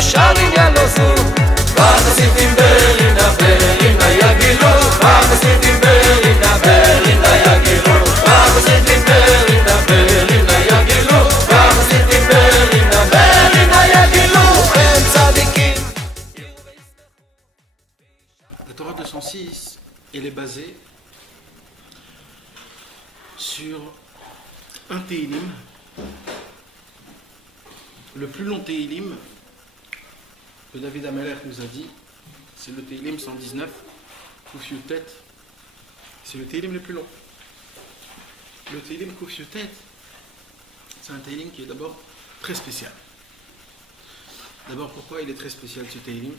שרים ילוזו והחסידים ברינה ברינה יגילו והחסידים ברינה ברינה יגילו והחסידים ברינה ברינה יגילו והחסידים ברינה ברינה יגילו הם צדיקים. La Torah 206, elle est basée sur un Téhilim, le plus long Téhilim que David Ameler nous a dit, c'est le Téhilim 119, Kuf Yutet, c'est le Téhilim le plus long. Le Téhilim Kuf Yutet, c'est un Téhilim qui est d'abord très spécial. D'abord, pourquoi il est très spécial ce Téhilim?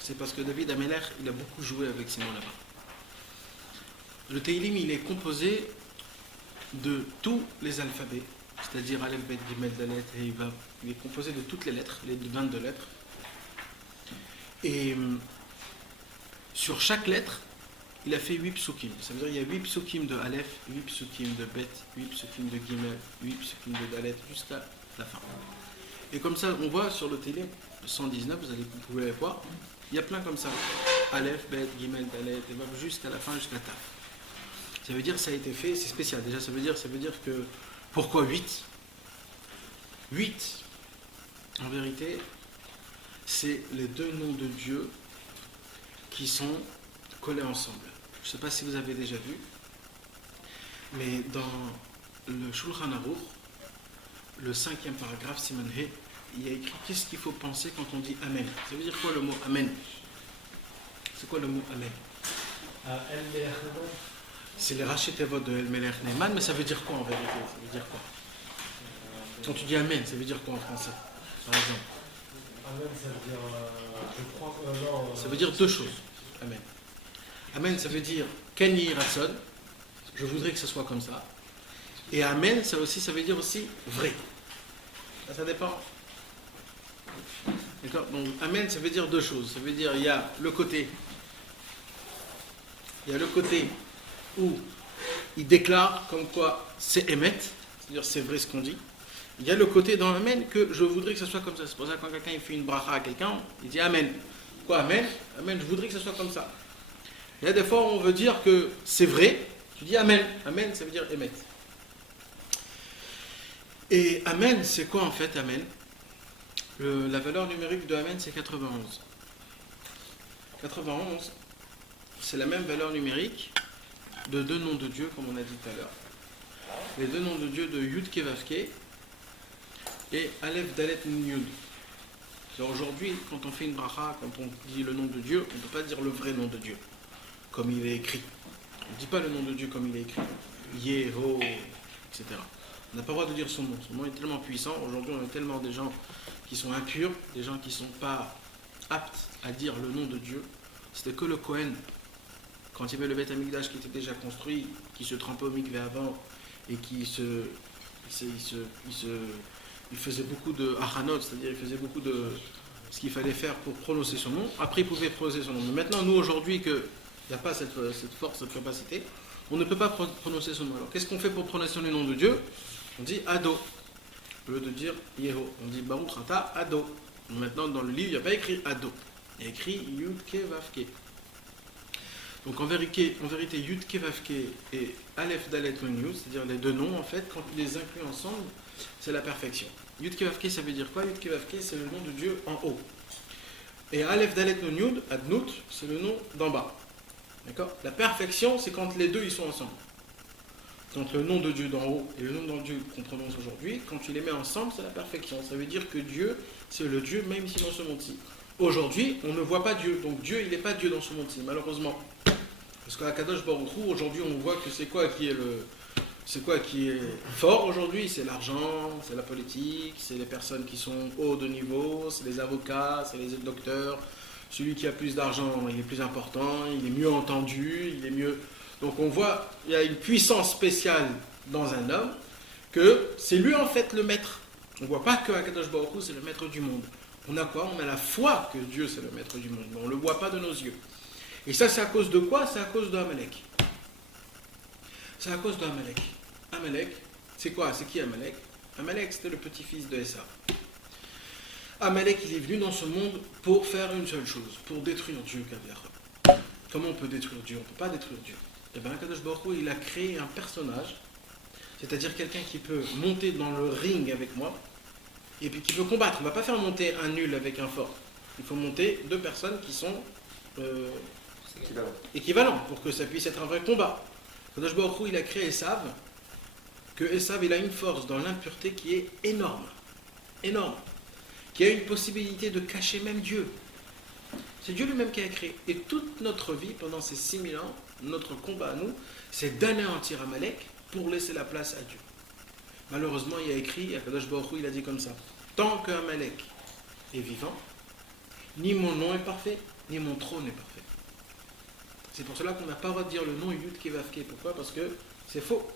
C'est parce que David Ameler, il a beaucoup joué avec ces mots là-bas. Le Téhilim, il est composé de tous les alphabets, c'est-à-dire Aleph, Bet, Gimel, Dalet, Hei, Vav. Il est composé de toutes les lettres, les 22 lettres. Et sur chaque lettre, il a fait 8 psukim. Ça veut dire qu'il y a 8 psukim de Aleph, 8 psukim de Bet, 8 psukim de Gimel, 8 psukim de Dalet, jusqu'à la fin. Et comme ça, on voit sur le Téhilim 119, vous pouvez voir, il y a plein comme ça. Aleph, Bet, Gimel, Dalet, et Vav, jusqu'à la fin, jusqu'à Taf. Ça veut dire que ça a été fait, c'est spécial. Déjà, ça veut dire que... Pourquoi 8 8, en vérité, c'est les deux noms de Dieu qui sont collés ensemble. Je ne sais pas si vous avez déjà vu, mais dans le Shulchan Aruch, le 5e paragraphe, Siman He, il y a écrit qu'est-ce qu'il faut penser quand on dit Amen. Ça veut dire quoi le mot Amen? C'est quoi le mot Amen? C'est les rachetevot de El Melech Neyman, mais ça veut dire quoi en vérité? Ça veut dire quoi? Quand tu dis Amen, ça veut dire quoi en français, par exemple? Amen, ça veut dire, je crois que non. Ça veut dire deux choses. Amen. Amen, ça veut dire Ken Yehi Ratzon, je voudrais que ce soit comme ça. Et Amen, ça veut dire aussi vrai. Ça dépend. D'accord? Donc Amen, ça veut dire deux choses. Ça veut dire il y a le côté où il déclare comme quoi c'est Emet, c'est-à-dire c'est vrai ce qu'on dit. Il y a le côté dans Amen que je voudrais que ce soit comme ça. C'est pour ça que quand quelqu'un il fait une bracha à quelqu'un, il dit Amen. Quoi Amen? Amen, je voudrais que ce soit comme ça. Il y a des fois où on veut dire que c'est vrai, tu dis Amen. Amen, ça veut dire Emet. Et Amen, c'est quoi en fait Amen? La valeur numérique de Amen, c'est 91. 91, c'est la même valeur numérique de deux noms de Dieu, comme on a dit tout à l'heure. Les deux noms de Dieu de Yud Ke Vav Ke et Aleph Dalet Nun Yud. Aujourd'hui, quand on fait une bracha, quand on dit le nom de Dieu, on ne peut pas dire le vrai nom de Dieu, comme il est écrit. On ne dit pas le nom de Dieu comme il est écrit. Yeho, etc. On n'a pas le droit de dire son nom. Son nom est tellement puissant. Aujourd'hui, on a tellement des gens qui sont impurs, des gens qui ne sont pas aptes à dire le nom de Dieu. C'était que le Kohen, quand il y avait le Beth Amikdash qui était déjà construit, qui se trempait au mikvé avant et qui il faisait beaucoup de achanot, c'est-à-dire il faisait beaucoup de ce qu'il fallait faire pour prononcer son nom. Après, il pouvait prononcer son nom. Mais maintenant, nous, aujourd'hui, qu'il n'y a pas cette force, cette capacité, on ne peut pas prononcer son nom. Alors, qu'est-ce qu'on fait pour prononcer le nom de Dieu? On dit Ado. Au lieu de dire Yeho, on dit Baruch Ata Ado. Maintenant, dans le livre, il n'y a pas écrit Ado. Il y a écrit Yud Ke Vav Ke. Donc en vérité Yud Ke Vav Ke et Aleph Dalet Nun Yud, c'est-à-dire les deux noms, en fait, quand tu les inclus ensemble, c'est la perfection. Yud Ke Vav Ke, ça veut dire quoi? Yud Ke Vav Ke, c'est le nom de Dieu en haut. Et Aleph Dalet Nun Yud, Adnout, c'est le nom d'en bas. D'accord? La perfection, c'est quand les deux ils sont ensemble. Quand le nom de Dieu d'en haut et le nom de Dieu qu'on prononce aujourd'hui, quand tu les mets ensemble, c'est la perfection. Ça veut dire que Dieu, c'est le Dieu même ici dans ce monde-ci. Aujourd'hui, on ne voit pas Dieu. Donc Dieu, il n'est pas Dieu dans ce monde-ci, malheureusement. Parce qu'à Kadosh Baruch Hu, aujourd'hui, on voit que c'est quoi qui est fort aujourd'hui? C'est l'argent, c'est la politique, c'est les personnes qui sont haut de niveau, c'est les avocats, c'est les docteurs. Celui qui a plus d'argent, il est plus important, il est mieux entendu, il est mieux... Donc on voit, il y a une puissance spéciale dans un homme, que c'est lui en fait le maître. On ne voit pas que Akadosh Baruch Hu c'est le maître du monde. On a quoi? On a la foi que Dieu c'est le maître du monde, mais on ne le voit pas de nos yeux. Et ça c'est à cause de quoi? C'est à cause d'Amalek. C'est à cause d'Amalek. Amalek, c'est quoi? C'est qui Amalek? Amalek c'était le petit-fils de Esav. Amalek, il est venu dans ce monde pour faire une seule chose, pour détruire Dieu. Comment on peut détruire Dieu? On ne peut pas détruire Dieu. Et bien, Kadosh Baruch Hu, il a créé un personnage, c'est-à-dire quelqu'un qui peut monter dans le ring avec moi, et puis qui peut combattre. On ne va pas faire monter un nul avec un fort. Il faut monter deux personnes qui sont équivalentes, pour que ça puisse être un vrai combat. Kadosh Baruch Hu, il a créé Esav, que Esav, il a une force dans l'impureté qui est énorme, énorme, qui a une possibilité de cacher même Dieu. C'est Dieu lui-même qui a créé. Et toute notre vie, pendant ces 6000 ans, notre combat à nous, c'est d'anéantir Amalek pour laisser la place à Dieu. Malheureusement, il y a écrit, Akadosh Baruch Hu, il a dit comme ça: tant qu'Amalek est vivant, ni mon nom est parfait, ni mon trône est parfait. C'est pour cela qu'on n'a pas le droit de dire le nom Yud Kevavke. Pourquoi? Parce que c'est faux.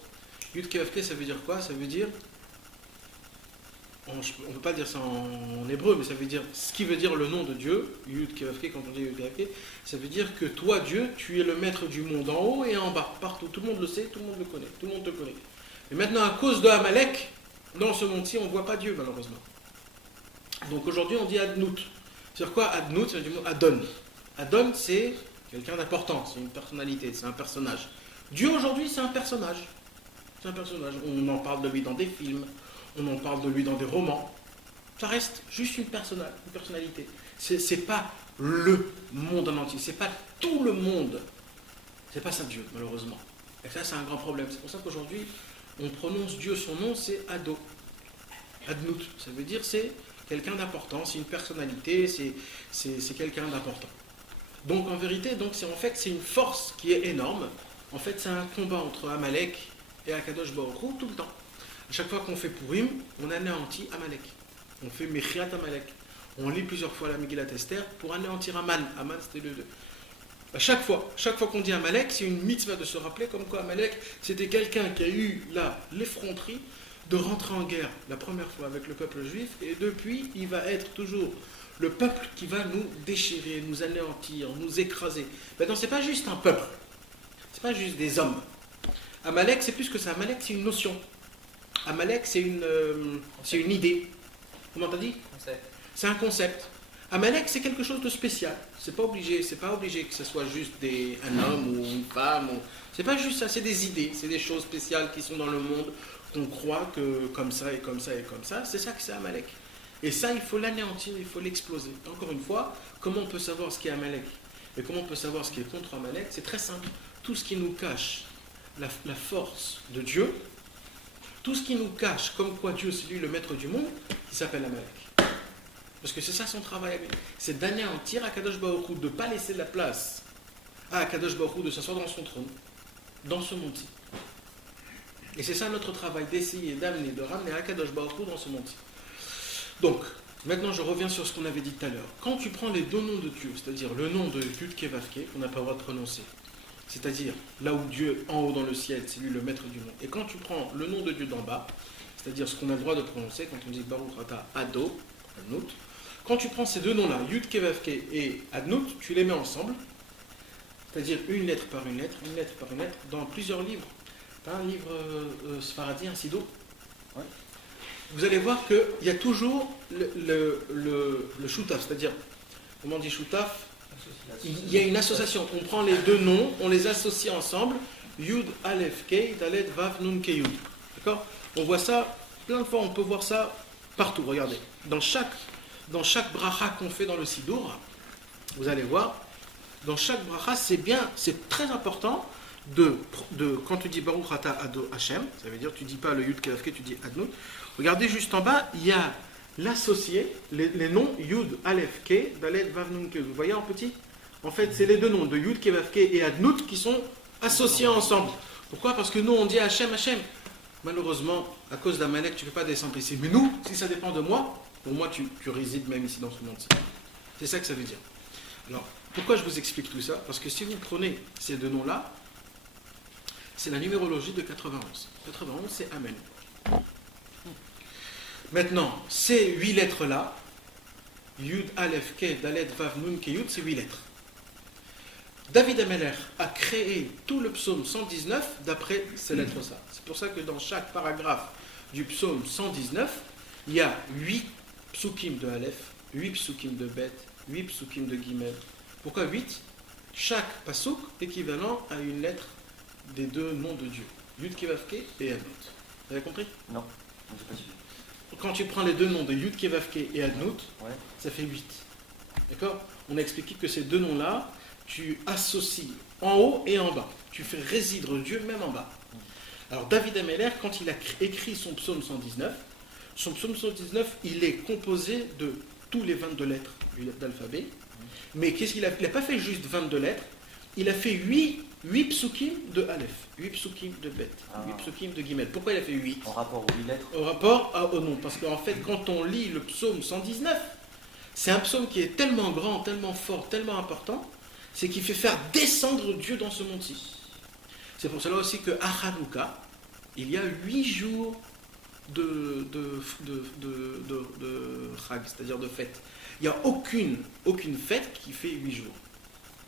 Yud Kevavke, ça veut dire quoi? Ça veut dire, on ne peut pas dire ça en hébreu, mais ça veut dire, ce qui veut dire le nom de Dieu, Yud Kevavke, quand on dit Yud Kevavke, ça veut dire que toi, Dieu, tu es le maître du monde en haut et en bas, partout. Tout le monde le sait, tout le monde le connaît, tout le monde te connaît. Et maintenant, à cause de Amalek, dans ce monde-ci, on ne voit pas Dieu, malheureusement. Donc aujourd'hui, on dit Adnout. C'est-à-dire quoi Adnout? C'est du mot Adon. Adon, c'est quelqu'un d'important, c'est une personnalité, c'est un personnage. Dieu, aujourd'hui, c'est un personnage. C'est un personnage. On en parle de lui dans des films, on en parle de lui dans des romans. Ça reste juste une personnalité. C'est pas le monde en entier, c'est pas tout le monde. C'est pas ça Dieu, malheureusement. Et ça, c'est un grand problème. C'est pour ça qu'aujourd'hui, on prononce Dieu, son nom, c'est Ado. Adnout, ça veut dire c'est quelqu'un d'important, c'est une personnalité, c'est quelqu'un d'important. Donc en vérité, c'est une force qui est énorme. En fait, c'est un combat entre Amalek et Akadosh Baruch Hu tout le temps. À chaque fois qu'on fait Purim, on anéantit Amalek. On fait Mechiat Amalek. On lit plusieurs fois la Megillat Esther pour anéantir Aman. Aman, c'était le deux. À chaque fois qu'on dit Amalek, c'est une mitzvah de se rappeler comme quoi Amalek, c'était quelqu'un qui a eu là l'effronterie de rentrer en guerre la première fois avec le peuple juif, et depuis, il va être toujours le peuple qui va nous déchirer, nous anéantir, nous écraser. Maintenant, c'est pas juste un peuple, c'est pas juste des hommes. Amalek, c'est plus que ça. Amalek, c'est une notion. Amalek, c'est une idée. Comment t'as dit? C'est un concept. Amalek, c'est quelque chose de spécial. C'est pas obligé que ce soit juste un homme ou une femme. C'est pas juste ça, c'est des idées, c'est des choses spéciales qui sont dans le monde, qu'on croit que comme ça et comme ça et comme ça. C'est ça que c'est Amalek. Et ça, il faut l'anéantir, il faut l'exploser. Encore une fois, comment on peut savoir ce qui est Amalek et comment on peut savoir ce qui est contre Amalek? C'est très simple. Tout ce qui nous cache la force de Dieu, tout ce qui nous cache comme quoi Dieu c'est lui le maître du monde, il s'appelle Amalek. Parce que c'est ça son travail, c'est d'anéantir Akadosh Baruch Hu, de ne pas laisser la place à Akadosh Baruch Hu de s'asseoir dans son trône, dans ce monde-ci. Et c'est ça notre travail, d'essayer d'amener, de ramener Akadosh Baruch Hu dans ce monde-ci. Donc, maintenant je reviens sur ce qu'on avait dit tout à l'heure. Quand tu prends les deux noms de Dieu, c'est-à-dire le nom de Yud Kevavke, qu'on n'a pas le droit de prononcer, c'est-à-dire là où Dieu, en haut dans le ciel, c'est lui le maître du monde. Et quand tu prends le nom de Dieu d'en bas, c'est-à-dire ce qu'on a le droit de prononcer, quand on dit Baruch Ata Ado, Adnout, quand tu prends ces deux noms-là, Yud Kevavke et Adnout, tu les mets ensemble, c'est-à-dire une lettre par une lettre, dans plusieurs livres. Un livre Sfaradi, un Sido. Ouais. Vous allez voir qu'il y a toujours le shutaf, c'est-à-dire, comment on dit shutaf? Il y a une association. On prend les deux noms, on les associe ensemble. Yud, Aleph, Kei, Dalet, Vav, Nun, Keyud. D'accord? On voit ça, plein de fois, on peut voir ça partout. Regardez. Dans chaque bracha qu'on fait dans le Sidour, vous allez voir, dans chaque bracha, c'est très important quand tu dis Baruch Ata Ado Hashem, ça veut dire tu dis pas le Yud Kevavke, tu dis Adnout. Regardez juste en bas, il y a l'associé, les noms Yud, Aleph, Ke, Dalet, Vav, Nun, Ke. Vous voyez en petit? En fait, c'est les deux noms de Yud Kevavke et Adnout qui sont associés ensemble. Pourquoi? Parce que nous, on dit Hashem, Hashem. Malheureusement, à cause d'Amalek, tu ne peux pas descendre ici. Mais nous, si ça dépend de moi, pour moi, tu résides même ici dans ce monde-ci. C'est ça que ça veut dire. Alors, pourquoi je vous explique tout ça? Parce que si vous prenez ces deux noms-là, c'est la numérologie de 91. 91, c'est Amen. Maintenant, ces 8 lettres-là, Yud, Aleph, Ke, Dalet, Vav, Nun, Ke, Yud, c'est 8 lettres. David Ameler a créé tout le psaume 119 d'après ces lettres-là. C'est pour ça que dans chaque paragraphe du psaume 119, il y a 8 psukim de Aleph, 8 psukim de Bet, 8 psukim de Gimel. Pourquoi 8? Chaque pasuk équivalent à une lettre des deux noms de Dieu, Yud Kevavke et Adnout. Vous avez compris? Non, on sait pas suivi. Quand tu prends les deux noms de Yud Kevavke et Adnout, Ouais. ça fait 8. D'accord? On a expliqué que ces deux noms-là, tu associes en haut et en bas. Tu fais résidre Dieu même en bas. Alors David Ameller, quand il a écrit son psaume 119, son psaume 119, il est composé de tous les 22 lettres d'alphabet. Mais qu'est-ce qu'il a? Il n'a pas fait juste 22 lettres, il a fait 8 psukim de Aleph, 8 psukim de Bet, 8 psukim de Gimel. Pourquoi il a fait 8? En rapport aux 8 lettres. Au rapport au nom. Parce qu'en fait, quand on lit le psaume 119, c'est un psaume qui est tellement grand, tellement fort, tellement important, c'est qu'il fait faire descendre Dieu dans ce monde-ci. C'est pour cela aussi qu'à Hanouka, il y a 8 jours de Chag, c'est-à-dire de fête. Il n'y a aucune fête qui fait 8 jours.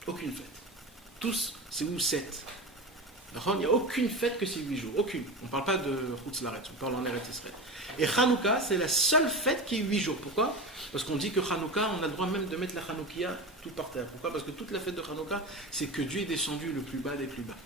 Aucune fête. Tous, c'est où 7. Il n'y a aucune fête que c'est 8 jours. Aucune. On ne parle pas de Chutz Laaretz, on parle en Eretz Israël. Et Hanouka, c'est la seule fête qui est 8 jours. Pourquoi? Parce qu'on dit que Hanouka, on a le droit même de mettre la Hanoukia tout par terre. Pourquoi? Parce que toute la fête de Hanouka, c'est que Dieu est descendu le plus bas des plus bas.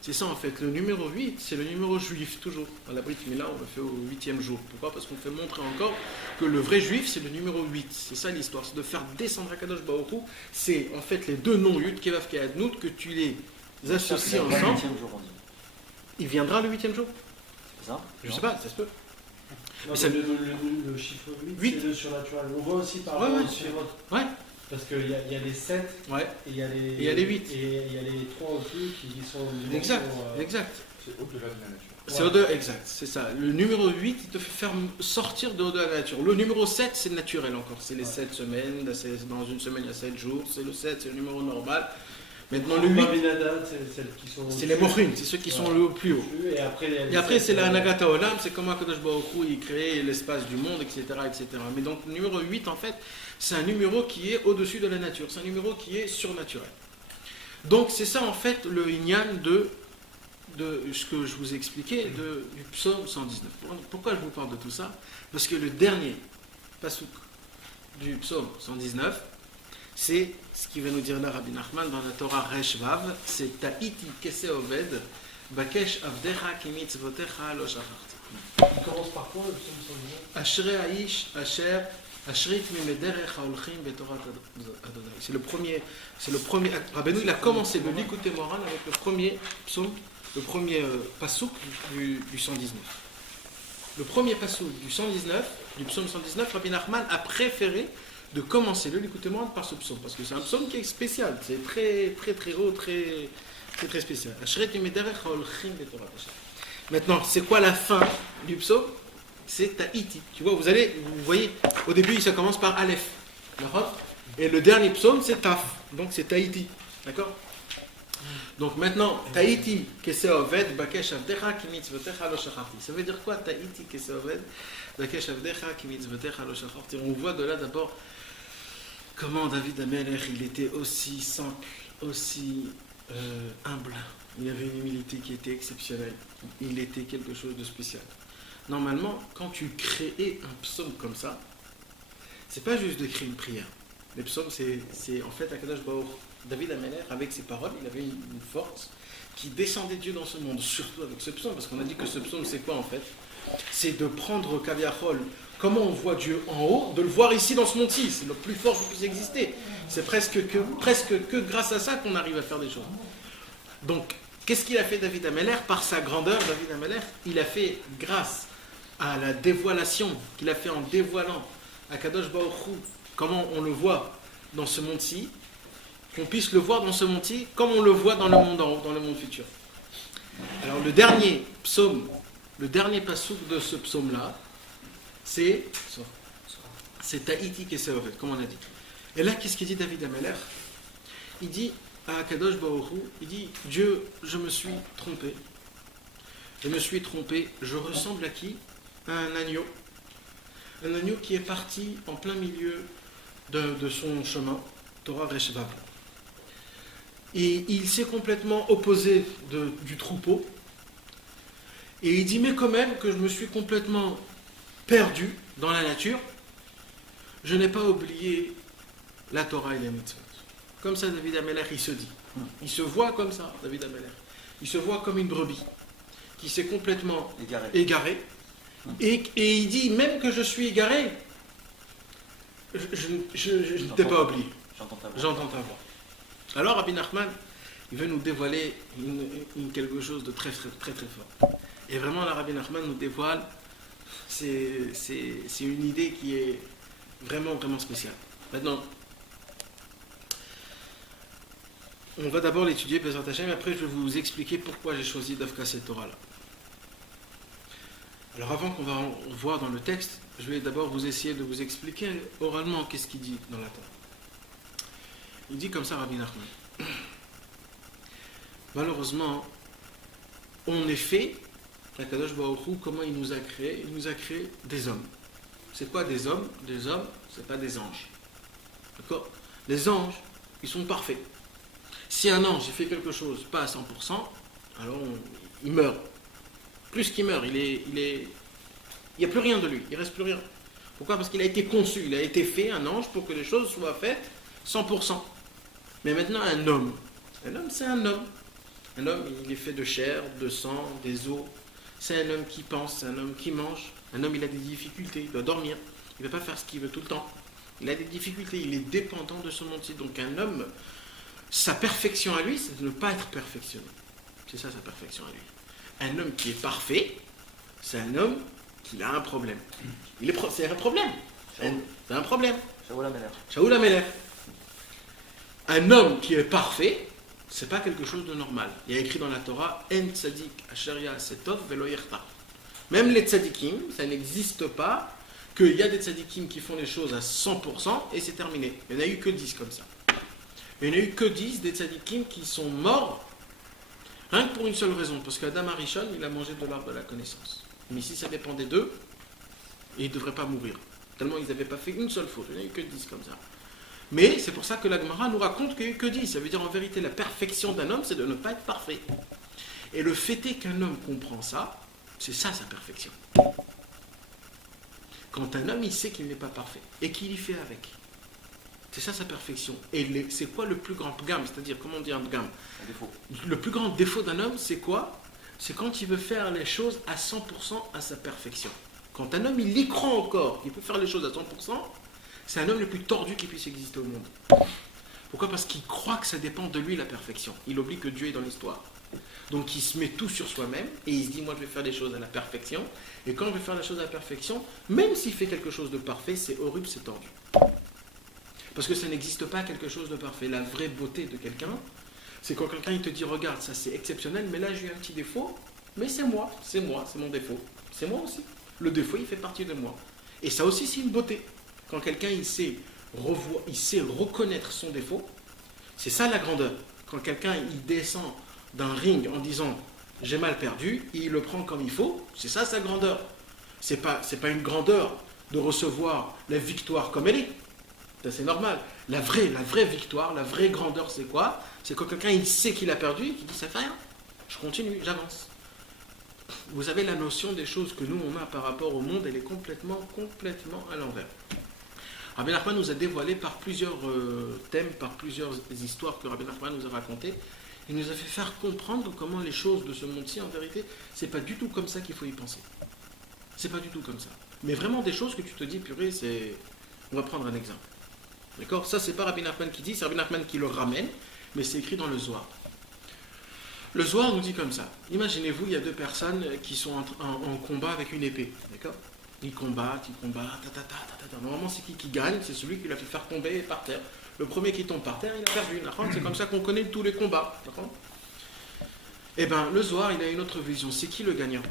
C'est ça en fait. Le numéro 8, c'est le numéro juif, toujours. À la Brit Mila, on le fait au 8e jour. Pourquoi? Parce qu'on fait montrer encore que le vrai juif, c'est le numéro 8. C'est ça l'histoire. C'est de faire descendre Akadosh Baruch Hu. C'est en fait les deux noms, Yud Kevavke Adnout, que tu les associes ensemble. Il viendra le 8e jour? C'est ça? Je sais pas, ça se peut. Non, ça- le chiffre 8, 8. c'est le surnaturel. On voit aussi par Ouais, rapport ouais. au suivant. Ouais. Parce qu'il y a les 7 Ouais. et il y a les, il y a les 8. Et il y a les 3 au-dessus qui sont. Exact, exact. C'est au-delà de la nature. C'est au-delà, exact, c'est ça. Le numéro 8, il te fait faire sortir de au-delà de la nature. Le numéro 7, c'est naturel encore. C'est les 7 semaines. Dans une semaine, il y a 7 jours. C'est le 7, c'est le numéro normal. Maintenant, le 8, c'est celles qui sont. c'est les mochines, c'est ceux qui sont le plus haut. Et Et après, c'est la Nagata Olam, c'est comment Akadosh Baruch Hu, il crée l'espace du monde, etc., etc. Mais donc, le numéro 8, en fait, c'est un numéro qui est au-dessus de la nature. C'est un numéro qui est surnaturel. Donc, c'est ça, en fait, le Inyan de ce que je vous ai expliqué du psaume 119. Pourquoi je vous parle de tout ça? Parce que le dernier pasouk du psaume 119, c'est ce qui va nous dire là Rabbi Nachman dans la Torah Resh Vav, c'est Ta'iti kese oved, bakesh avdecha ki mitzvotecha lo shacharti. Il commence par quoi le psaume 119? Ashrei aish asher ashrit mimederech haolchim betorat Adonai. C'est le premier. Rabbeinu, il a commencé le Likutei Moharan avec le premier psaume, le premier pasouk du 119. Le premier pasouk du 119, du psaume 119, Rabbi Nachman a préféré de commencer le Likutei Moharan par ce psaume, parce que c'est un psaume qui est spécial, c'est très très très haut, très très très spécial. Maintenant, c'est quoi la fin du psaume? C'est Ta'iti. Tu vois, vous voyez, au début, ça commence par Aleph, et le dernier psaume, c'est Taf, donc c'est Ta'iti, d'accord? Donc maintenant, Ta'iti kese oved bakesh avdecha ki mitzvotecha lo shacharti. Ça veut dire quoi Ta'iti kese oved bakesh avdecha ki mitzvotecha lo shacharti? On voit de là d'abord comment David Ameller, il était aussi simple, aussi humble. Il avait une humilité qui était exceptionnelle. Il était quelque chose de spécial. Normalement, quand tu crées un psaume comme ça, c'est pas juste de créer une prière. Les psaumes, c'est en fait Akadosh Baruch. David Ameller, avec ses paroles, il avait une force qui descendait Dieu dans ce monde, surtout avec ce psaume, parce qu'on a dit que ce psaume, c'est quoi en fait? C'est de prendre Kaviachol, comment on voit Dieu en haut, de le voir ici dans ce monde-ci. C'est le plus fort qui puisse exister. C'est presque que grâce à ça qu'on arrive à faire des choses. Donc, qu'est-ce qu'il a fait David Ameller? Par sa grandeur, David Ameller, il a fait grâce à la dévoilation qu'il a fait en dévoilant à Kadosh Baruch Hu, comment on le voit dans ce monde-ci, qu'on puisse le voir dans ce monde-ci comme on le voit dans le monde en haut, dans le monde futur. Alors le dernier psaume, le dernier pasouk de ce psaume-là, c'est Ta'iti kese oved, comme on a dit. Et là, qu'est-ce qu'il dit David Ameller? Il dit à Kadosh Baruch Hu, il dit, Dieu, je me suis trompé. Je me suis trompé. Je ressemble à qui? À un agneau. Un agneau qui est parti en plein milieu de son chemin, Torah Resh Vav. Et il s'est complètement opposé du troupeau. Et il dit, mais quand même que je me suis complètement perdu dans la nature. je n'ai pas oublié la Torah et les mitzvot. Comme ça, David Amelech, il se dit. Il se voit comme ça, David Amelech. Il se voit comme une brebis qui s'est complètement égarée. Et il dit, même que je suis égaré, je ne t'ai pas oublié. J'entends ta voix. Alors, Rabbi Nachman, il veut nous dévoiler quelque chose de très, très, très, très fort. Et vraiment, là, Rabbi Nachman nous dévoile, c'est une idée qui est vraiment, vraiment spéciale. Maintenant, on va d'abord l'étudier, Bezrat Hashem, et après je vais vous expliquer pourquoi j'ai choisi d'Afka cette Torah-là. Alors avant qu'on va voir dans le texte, je vais d'abord vous essayer de vous expliquer oralement qu'est-ce qu'il dit dans la Torah. Il dit comme ça, Rabbi Nachman. Malheureusement, on est fait, Akadosh Baruch Hu, comment il nous a créé? Il nous a créé des hommes. C'est quoi des hommes? Des hommes, c'est pas des anges. D'accord? Les anges, ils sont parfaits. Si un ange il fait quelque chose pas à 100%, alors il meurt. Plus qu'il meurt, il n'y a plus rien de lui, il ne reste plus rien. Pourquoi? Parce qu'il a été conçu, il a été fait, un ange, pour que les choses soient faites 100%. Mais maintenant, un homme, c'est un homme. Un homme, il est fait de chair, de sang, des os. C'est un homme qui pense, c'est un homme qui mange. Un homme, il a des difficultés, il doit dormir. Il ne va pas faire ce qu'il veut tout le temps. Il a des difficultés, il est dépendant de ce monde-ci. Donc un homme, sa perfection à lui, c'est de ne pas être perfectionné. C'est ça sa perfection à lui. Un homme qui est parfait, c'est un homme qui a un problème. C'est un problème. C'est un problème. Shaoul Amelech. Un homme qui est parfait, c'est pas quelque chose de normal. Il y a écrit dans la Torah, En tzadik asheria setov velo yerta. Même les tzadikim, ça n'existe pas qu'il y a des tzadikim qui font les choses à 100% et c'est terminé. Il n'y en a eu que 10 comme ça. Il n'y en a eu que 10 des tzadikim qui sont morts rien que pour une seule raison, parce qu'Adam Arishon, il a mangé de l'arbre de la connaissance. Mais si ça dépendait d'eux, ils ne devraient pas mourir. Tellement ils n'avaient pas fait une seule faute. Il n'y en a eu que 10 comme ça. Mais c'est pour ça que la Gemara nous raconte qu'il n'y a eu que 10. Ça veut dire en vérité, la perfection d'un homme, c'est de ne pas être parfait. Et le fait est qu'un homme comprend ça, c'est ça sa perfection. Quand un homme, il sait qu'il n'est pas parfait, et qu'il y fait avec. C'est ça sa perfection. Et c'est quoi le plus grand gamme? C'est-à-dire, comment on dit un gamme? Un défaut. Le plus grand défaut d'un homme, c'est quoi? C'est quand il veut faire les choses à 100% à sa perfection. Quand un homme, il y croit encore, il peut faire les choses à 100%, c'est un homme le plus tordu qui puisse exister au monde. Pourquoi? Parce qu'il croit que ça dépend de lui, la perfection. Il oublie que Dieu est dans l'histoire. Donc il se met tout sur soi-même, et il se dit, moi je vais faire les choses à la perfection, et quand je vais faire les choses à la perfection, même s'il fait quelque chose de parfait, c'est horrible, c'est tordu. Parce que ça n'existe pas quelque chose de parfait. La vraie beauté de quelqu'un, c'est quand quelqu'un il te dit, regarde, ça c'est exceptionnel, mais là j'ai eu un petit défaut, mais c'est moi, c'est mon défaut. C'est moi aussi. Le défaut, il fait partie de moi. Et ça aussi, c'est une beauté. Quand quelqu'un il sait reconnaître son défaut, c'est ça la grandeur. Quand quelqu'un il descend d'un ring en disant, j'ai mal perdu, et il le prend comme il faut, c'est ça sa grandeur. C'est pas une grandeur de recevoir la victoire comme elle est. Ça, c'est normal. La vraie victoire, la vraie grandeur, c'est quoi? C'est quand quelqu'un il sait qu'il a perdu et qu'il dit ça fait rien. Je continue, j'avance. Vous avez la notion des choses que nous on a par rapport au monde, elle est complètement à l'envers. Rabbi Nachman nous a dévoilé par plusieurs thèmes, par plusieurs histoires que Rabbi Nachman nous a racontées. Il nous a fait faire comprendre comment les choses de ce monde-ci, en vérité, c'est pas du tout comme ça qu'il faut y penser. C'est pas du tout comme ça. Mais vraiment des choses que tu te dis, purée, c'est... On va prendre un exemple. D'accord? Ça, c'est pas Rabbi Nachman qui dit, c'est Rabbi Nachman qui le ramène, mais c'est écrit dans le Zohar. Le Zohar nous dit comme ça. Imaginez-vous, il y a deux personnes qui sont en combat avec une épée. D'accord? Ils combattent, Normalement, c'est qui gagne? C'est celui qui l'a fait faire tomber par terre. Le premier qui tombe par terre, il a perdu. C'est comme ça qu'on connaît tous les combats. D'accord? Eh bien, le Zohar, il a une autre vision. C'est qui le gagnant?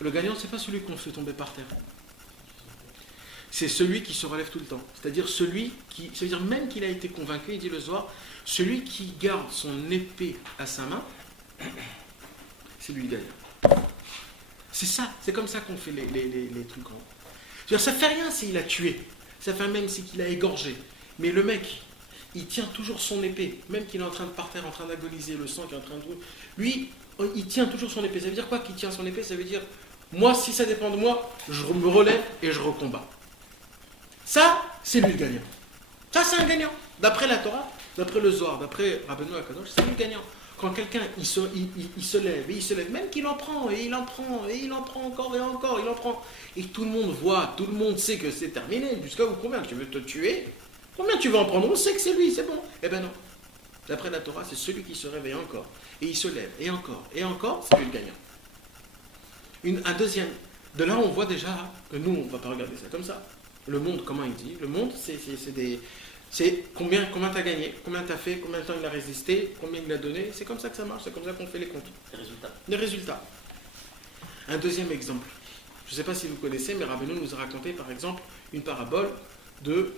Le gagnant, c'est pas celui qu'on fait tomber par terre. C'est celui qui se relève tout le temps. C'est-à-dire celui qui... C'est-à-dire même qu'il a été convaincu, il dit le Zohar, celui qui garde son épée à sa main, c'est lui le gagnant. C'est ça, c'est comme ça qu'on fait les trucs grands. C'est-à-dire, ça fait rien s'il a tué, ça fait même s'il a égorgé. Mais le mec, il tient toujours son épée, même qu'il est en train de partir, en train d'agoniser, le sang qui est en train de... Lui, il tient toujours son épée. Ça veut dire quoi qu'il tient son épée? Ça veut dire, moi, si ça dépend de moi, je me relève et je recombats. Ça, c'est lui le gagnant. Ça, c'est un gagnant. D'après la Torah, d'après le Zohar, d'après Rabbeinu Akadosh, c'est lui le gagnant. Quand quelqu'un il se lève, et il se lève, même qu'il en prend, et il en prend, et il en prend encore, et encore, il en prend. Et tout le monde voit, tout le monde sait que c'est terminé. Jusqu'à où combien tu veux te tuer? Combien tu vas en prendre? On sait que c'est lui, c'est bon. Eh ben non. D'après la Torah, c'est celui qui se réveille encore. Et il se lève, et encore, c'est lui le gagnant. Un deuxième. De là, on voit déjà que nous, on ne va pas regarder ça comme ça. Le monde, comment il dit? Le monde, c'est combien tu as gagné, combien tu as fait, combien de temps il a résisté, combien il a donné. C'est comme ça que ça marche, c'est comme ça qu'on fait les comptes. Les résultats. Un deuxième exemple. Je ne sais pas si vous connaissez, mais Rabbeinu nous a raconté par exemple une parabole de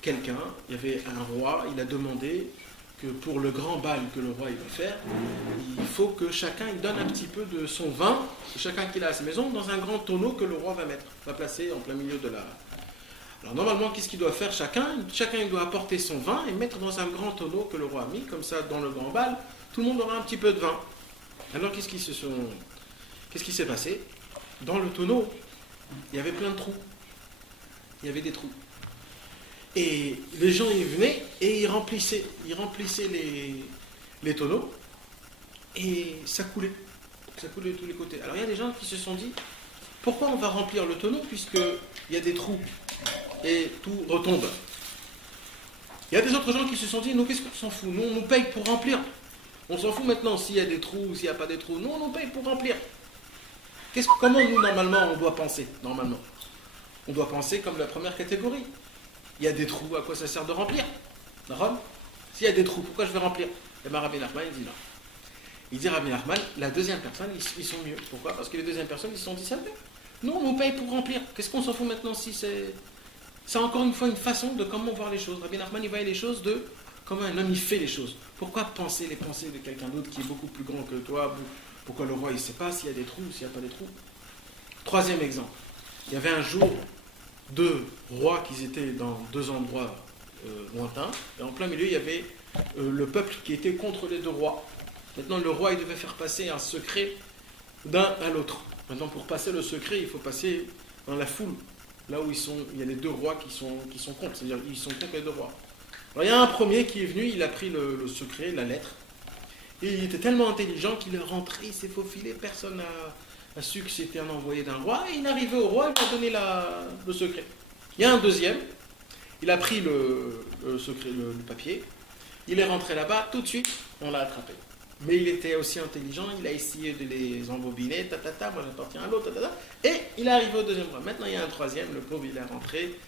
quelqu'un. Il y avait un roi, il a demandé que pour le grand bal que le roi il va faire, il faut que chacun il donne un petit peu de son vin, chacun qu'il a à sa maison, dans un grand tonneau que le roi va placer en plein milieu de la... Alors normalement, qu'est-ce qu'il doit faire chacun il doit apporter son vin et mettre dans un grand tonneau que le roi a mis, comme ça dans le grand bal, tout le monde aura un petit peu de vin. Alors qu'est-ce qui s'est passé? Dans le tonneau, il y avait plein de trous. Il y avait des trous. Et les gens y venaient et ils remplissaient les tonneaux et ça coulait de tous les côtés. Alors il y a des gens qui se sont dit, pourquoi on va remplir le tonneau puisqu'il y a des trous et tout retombe? Il y a des autres gens qui se sont dit, nous qu'est-ce qu'on s'en fout? Nous on nous paye pour remplir. On s'en fout maintenant s'il y a des trous ou s'il n'y a pas des trous. Nous on nous paye pour remplir. Comment nous normalement on doit penser? Normalement, on doit penser comme la première catégorie. Il y a des trous, à quoi ça sert de remplir? S'il y a des trous, pourquoi je vais remplir? Et bien Rabbi Nachman, il dit non. Il dit Rabbi Nachman, la deuxième personne, ils sont mieux. Pourquoi? Parce que les deuxièmes personnes, ils se sont dit, ça me fait. Nous, on nous paye pour remplir. Qu'est-ce qu'on s'en fout maintenant si c'est encore une fois une façon de comment voir les choses. Rabbi Nachman, il voit les choses de comment un homme, il fait les choses. Pourquoi penser les pensées de quelqu'un d'autre qui est beaucoup plus grand que toi? Pourquoi le roi, il ne sait pas s'il y a des trous ou s'il n'y a pas des trous? Troisième exemple. Il y avait un jour 2 rois qui étaient dans 2 endroits lointains, et en plein milieu il y avait le peuple qui était contre les 2 rois. Maintenant le roi il devait faire passer un secret d'un à l'autre. Maintenant pour passer le secret il faut passer dans la foule, là où il y a les 2 rois qui sont contre, c'est-à-dire ils sont contre les 2 rois. Alors il y a un premier qui est venu, il a pris le secret, la lettre, et il était tellement intelligent qu'il est rentré, il s'est faufilé, personne n'a a su que c'était un envoyé d'un roi, et il est arrivé au roi, il lui a donné le secret. Il y a un deuxième, il a pris le secret, le papier, il est rentré là-bas, tout de suite, on l'a attrapé. Mais il était aussi intelligent, il a essayé de les embobiner, moi j'appartiens à l'autre, et il est arrivé au deuxième roi. Maintenant il y a un troisième, le pauvre il est rentré,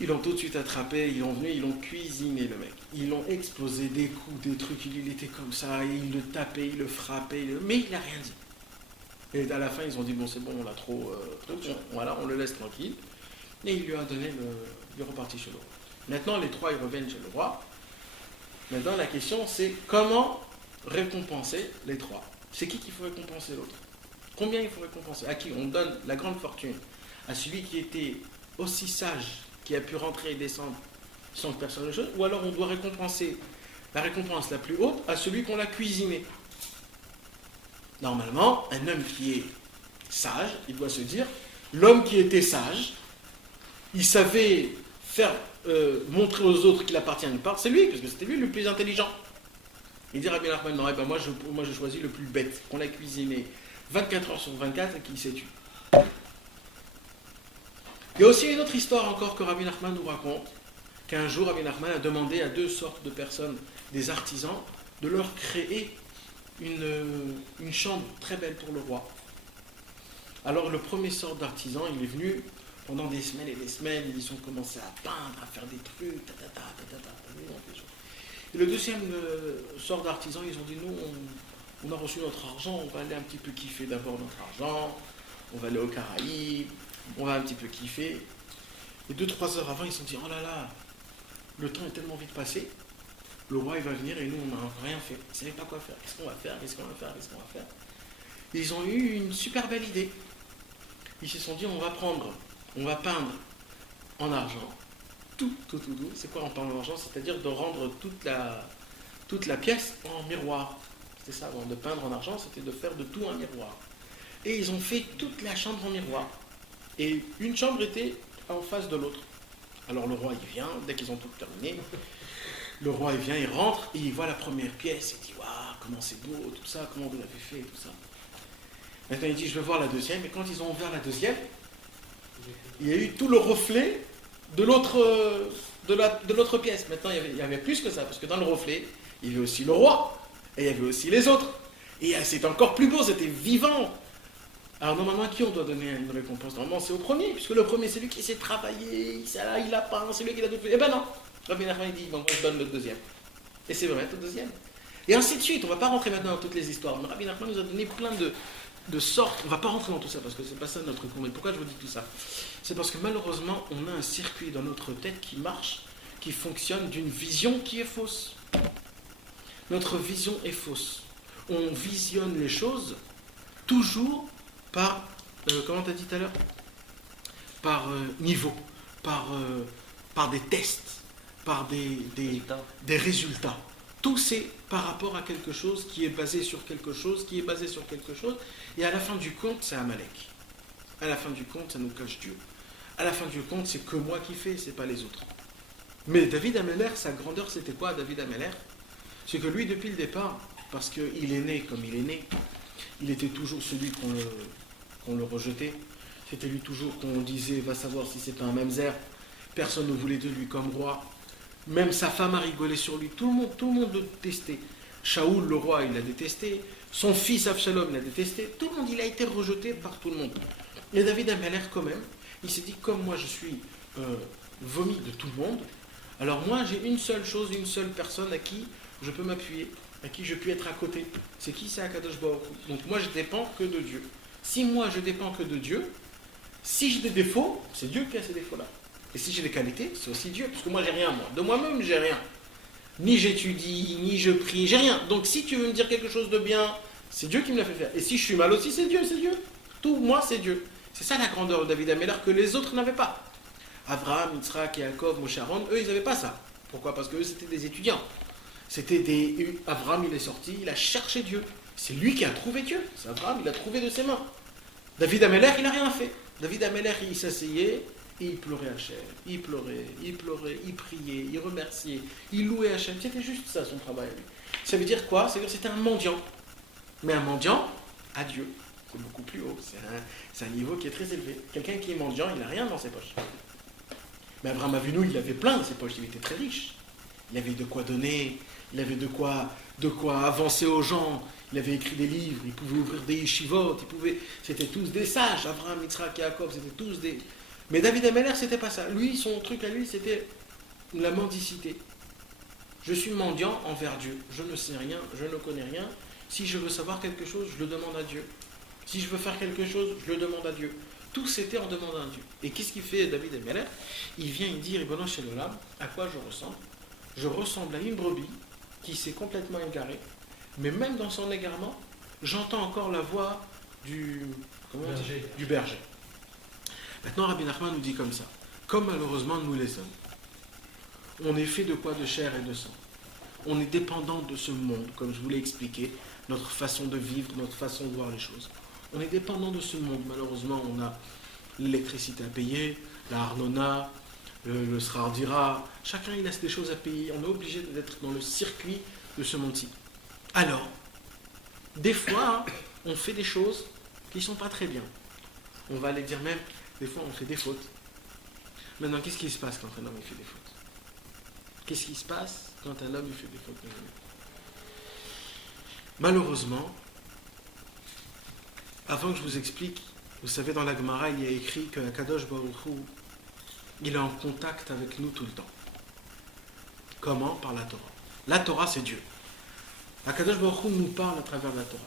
ils l'ont tout de suite attrapé, ils l'ont cuisiné le mec. Ils l'ont explosé des coups, des trucs, il était comme ça, ils le tapaient, ils le frappaient, mais il n'a rien dit. Et à la fin, ils ont dit, bon, c'est bon, on l'a trop... voilà, on le laisse tranquille. Et il lui a donné il est reparti chez le roi. Maintenant, les 3, ils reviennent chez le roi. Maintenant, la question, c'est comment récompenser les 3? C'est qui qu'il faut récompenser l'autre? Combien il faut récompenser? À qui? On donne la grande fortune à celui qui était aussi sage, qui a pu rentrer et descendre sans que personne ne chose, ou alors on doit récompenser la récompense la plus haute à celui qu'on l'a cuisiné. Normalement, un homme qui est sage, il doit se dire, l'homme qui était sage, il savait faire montrer aux autres qu'il appartient à une part, c'est lui, parce que c'était lui le plus intelligent. Il dit Rabbi Nachman, non, moi je choisis le plus bête, qu'on a cuisiné 24 heures sur 24 et qui s'est tué. Il y a aussi une autre histoire encore que Rabbi Nachman nous raconte, qu'un jour Rabbi Nachman a demandé à 2 sortes de personnes, des artisans, de leur créer une chambre très belle pour le roi. Alors le premier sort d'artisan, il est venu pendant des semaines et des semaines, ils ont commencé à peindre, à faire des trucs, et le deuxième sort d'artisan, ils ont dit, nous, on a reçu notre argent, on va aller un petit peu kiffer d'abord notre argent, on va aller aux Caraïbes, on va un petit peu kiffer. Et 2-3 heures avant, ils se sont dit, oh là là, le temps est tellement vite passé, le roi il va venir et nous on n'a rien fait. Ils ne savaient pas quoi faire. Qu'est-ce qu'on va faire? Et ils ont eu une super belle idée. Ils se sont dit on va peindre en argent. Tout. C'est quoi en peindre en argent? C'est-à-dire de rendre toute la pièce en miroir. C'était ça avant, de peindre en argent, c'était de faire de tout un miroir. Et ils ont fait toute la chambre en miroir. Et une chambre était en face de l'autre. Alors le roi, il vient, dès qu'ils ont tout terminé, le roi, il vient, il rentre, et il voit la première pièce, il dit, waouh, comment c'est beau, tout ça, comment vous l'avez fait, tout ça. Maintenant, il dit, je vais voir la deuxième, et quand ils ont ouvert la deuxième, il y a eu tout le reflet de l'autre pièce. Maintenant, il y avait plus que ça, parce que dans le reflet, il y avait aussi le roi, et il y avait aussi les autres. Et c'était encore plus beau, c'était vivant. Alors normalement, à qui on doit donner une récompense? Normalement, c'est au premier, puisque le premier, c'est lui qui s'est travaillé, il a peint, c'est lui qui l'a tout fait. Eh ben non, Rabbi Nachman, il dit, bon, moi je donne le deuxième. Et c'est vrai, le deuxième. Et ainsi de suite, on ne va pas rentrer maintenant dans toutes les histoires. Mais Rabbi Nachman nous a donné plein de sortes. On ne va pas rentrer dans tout ça, parce que c'est pas ça notre cours. Mais pourquoi je vous dis tout ça? C'est parce que malheureusement, on a un circuit dans notre tête qui marche, qui fonctionne d'une vision qui est fausse. Notre vision est fausse. On visionne les choses toujours par, comment tu as dit tout à l'heure? Par niveau, par des tests, par des résultats. Tout c'est par rapport à quelque chose qui est basé sur quelque chose, et à la fin du compte, c'est Amalek. À la fin du compte, ça nous cache Dieu. À la fin du compte, c'est que moi qui fais, c'est pas les autres. Mais David Ameller, sa grandeur, c'était quoi, David Ameller? C'est que lui, depuis le départ, parce qu'il est né comme il est né, il était toujours celui qu'on le rejetait. C'était lui toujours qu'on disait, va savoir si c'est pas un mamzer. Personne ne voulait de lui comme roi. Même sa femme a rigolé sur lui. Tout le monde le détestait. Shaoul, le roi, il l'a détesté. Son fils Avshalom l'a détesté. Tout le monde, il a été rejeté par tout le monde. Et David Ameller, quand même, il s'est dit, comme moi je suis vomi de tout le monde, alors moi j'ai une seule chose, une seule personne à qui je peux m'appuyer, à qui je peux être à côté. C'est qui? C'est Akadosh Baruch Hu. Donc moi je dépends que de Dieu. Si moi je dépends que de Dieu, si j'ai des défauts, c'est Dieu qui a ces défauts-là. Et si j'ai des qualités, c'est aussi Dieu, parce que moi j'ai rien, moi. De moi-même, j'ai rien. Ni j'étudie, ni je prie, j'ai rien. Donc si tu veux me dire quelque chose de bien, c'est Dieu qui me l'a fait faire. Et si je suis mal aussi, c'est Dieu, c'est Dieu. Tout, moi, c'est Dieu. C'est ça la grandeur de David Ameller que les autres n'avaient pas. Abraham, Yitzhak, Yaakov, Moshe Aaron, eux, ils n'avaient pas ça. Pourquoi? Parce qu'eux, c'était des étudiants. Abraham, il est sorti, il a cherché Dieu. C'est lui qui a trouvé Dieu. C'est Abraham, il a trouvé de ses mains. David Ameller, il n'a rien fait. David Ameller, il s'asseyait et il pleurait Hachem. Il pleurait, il priait, il remerciait, il louait Hachem. C'était juste ça son travail. Ça veut dire quoi? Ça veut dire que c'était un mendiant. Mais un mendiant à Dieu. C'est beaucoup plus haut. C'est un niveau qui est très élevé. Quelqu'un qui est mendiant, il n'a rien dans ses poches. Mais Abraham Avinu, il avait plein dans ses poches. Il était très riche. Il avait de quoi donner. Il avait de quoi avancer aux gens. Il avait écrit des livres. Il pouvait ouvrir des yeshivot. C'était tous des sages. Abraham, Yitzhak, Yaakov, c'était tous des... Mais David Ameller, c'était pas ça. Lui, son truc à lui, c'était la mendicité. Je suis mendiant envers Dieu. Je ne sais rien, je ne connais rien. Si je veux savoir quelque chose, je le demande à Dieu. Si je veux faire quelque chose, je le demande à Dieu. Tout c'était en demandant à Dieu. Et qu'est-ce qu'il fait David Ameller? Il vient, il dit, Ribono Shel Olam, à quoi je ressemble? Je ressemble à une brebis qui s'est complètement égarée. Mais même dans son égarement, j'entends encore la voix du berger. Maintenant, Rabbi Nachman nous dit comme ça. Comme malheureusement nous les hommes, on est fait de quoi? De chair et de sang. On est dépendant de ce monde, comme je vous l'ai expliqué, notre façon de vivre, notre façon de voir les choses. On est dépendant de ce monde. Malheureusement, on a l'électricité à payer, la Arnona, le Srar Dira. Chacun, il a des choses à payer. On est obligé d'être dans le circuit de ce monde-ci. Alors, des fois, on fait des choses qui ne sont pas très bien. On va aller dire même, des fois, on fait des fautes. Maintenant, qu'est-ce qui se passe quand un homme fait des fautes? Qu'est-ce qui se passe quand un homme fait des fautes? Malheureusement, avant que je vous explique, vous savez, dans la Gemara, il y a écrit que Kadosh Baruch Hu, il est en contact avec nous tout le temps. Comment? Par la Torah. La Torah, c'est Dieu. Kadosh Baruch Hu nous parle à travers la Torah.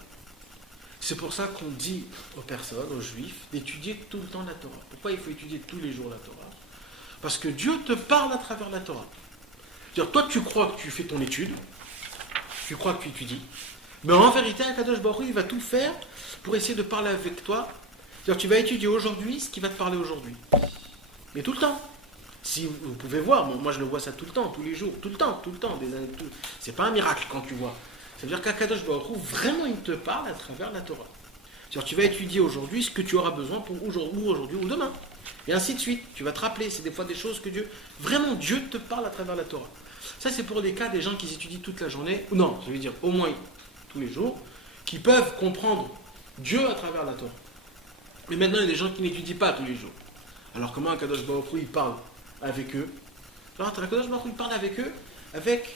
C'est pour ça qu'on dit aux personnes, aux juifs, d'étudier tout le temps la Torah. Pourquoi il faut étudier tous les jours la Torah? Parce que Dieu te parle à travers la Torah. C'est-à-dire, toi, tu crois que tu fais ton étude, tu crois que tu étudies, mais en vérité, Kadosh Baruch Hu, il va tout faire pour essayer de parler avec toi. C'est-à-dire, tu vas étudier aujourd'hui ce qui va te parler aujourd'hui. Mais tout le temps. Si vous pouvez voir, moi je le vois ça tout le temps, tous les jours, tout le temps, des années, tout. C'est pas un miracle quand tu vois. Ça veut dire qu'Akadosh Baruch Hu, vraiment, il te parle à travers la Torah. C'est-à-dire, tu vas étudier aujourd'hui ce que tu auras besoin pour aujourd'hui ou demain. Et ainsi de suite. Tu vas te rappeler. C'est des fois des choses que vraiment Dieu te parle à travers la Torah. Ça, c'est pour les cas des gens qui étudient toute la journée. Non, je veux dire au moins tous les jours, qui peuvent comprendre Dieu à travers la Torah. Mais maintenant, il y a des gens qui n'étudient pas tous les jours. Alors comment Akadosh Baruch Hu, il parle avec eux? Alors Akadosh Baruch Hu, il parle avec eux avec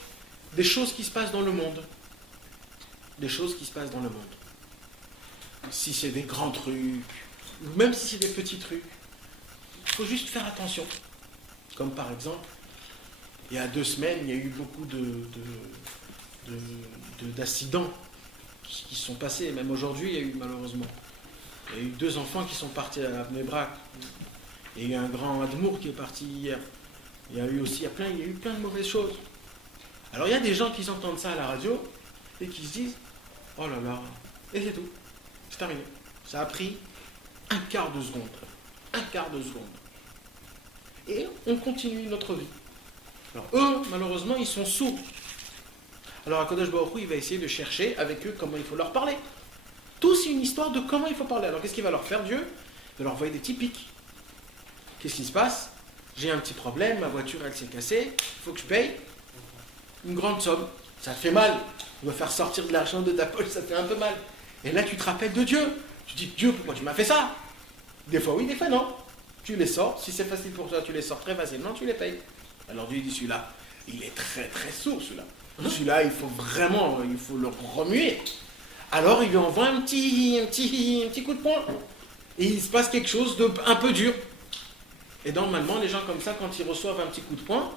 des choses qui se passent dans le monde. Des choses qui se passent dans le monde. Si c'est des grands trucs, ou même si c'est des petits trucs, il faut juste faire attention. Comme par exemple, il y a 2 semaines, il y a eu beaucoup d'accidents qui sont passés. Même aujourd'hui, il y a eu malheureusement. Il y a eu 2 enfants qui sont partis à Bnei Brak. Et il y a eu un grand Admour qui est parti hier. Il y a eu plein de mauvaises choses. Alors il y a des gens qui entendent ça à la radio et qui se disent « Oh là là, et c'est tout, c'est terminé. » Ça a pris un quart de seconde. Et on continue notre vie. Alors eux, malheureusement, ils sont sourds. Alors Akadosh Baruch Hu, il va essayer de chercher avec eux comment il faut leur parler. Tout, c'est une histoire de comment il faut parler. Alors qu'est-ce qu'il va leur faire, Dieu? Il va leur envoyer des petits pics. Qu'est-ce qui se passe? J'ai un petit problème, ma voiture elle s'est cassée, il faut que je paye une grande somme. Ça te fait mal. On va faire sortir de l'argent de ta poche, ça fait un peu mal. Et là, tu te rappelles de Dieu. Tu dis, Dieu, pourquoi tu m'as fait ça? Des fois oui, des fois non. Tu les sors. Si c'est facile pour toi, tu les sors très facilement, tu les payes. Alors Dieu dit, celui-là, il est très très sourd, celui-là. Celui-là, il faut le remuer. Alors il lui envoie un petit coup de poing. Et il se passe quelque chose de un peu dur. Et normalement, les gens comme ça, quand ils reçoivent un petit coup de poing,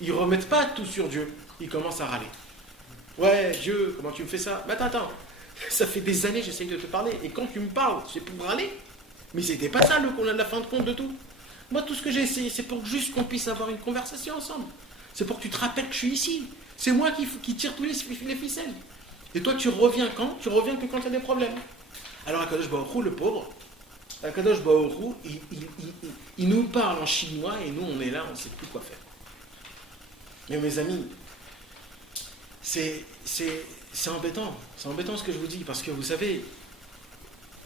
ils ne remettent pas tout sur Dieu. Ils commencent à râler. Ouais, Dieu, comment tu me fais ça? Mais attends, ça fait des années que j'essaye de te parler. Et quand tu me parles, c'est pour râler. Mais c'était pas ça la fin de compte de tout. Moi, tout ce que j'ai essayé, c'est pour juste qu'on puisse avoir une conversation ensemble. C'est pour que tu te rappelles que je suis ici. C'est moi qui tire tous les ficelles. Et toi, tu reviens quand? Tu reviens que quand tu as des problèmes. Alors, Akadosh Baruch Hu, le pauvre, Akadosh Baruch Hu, il nous parle en chinois et nous, on est là, on ne sait plus quoi faire. Mais mes amis, c'est embêtant. C'est embêtant ce que je vous dis, parce que vous savez,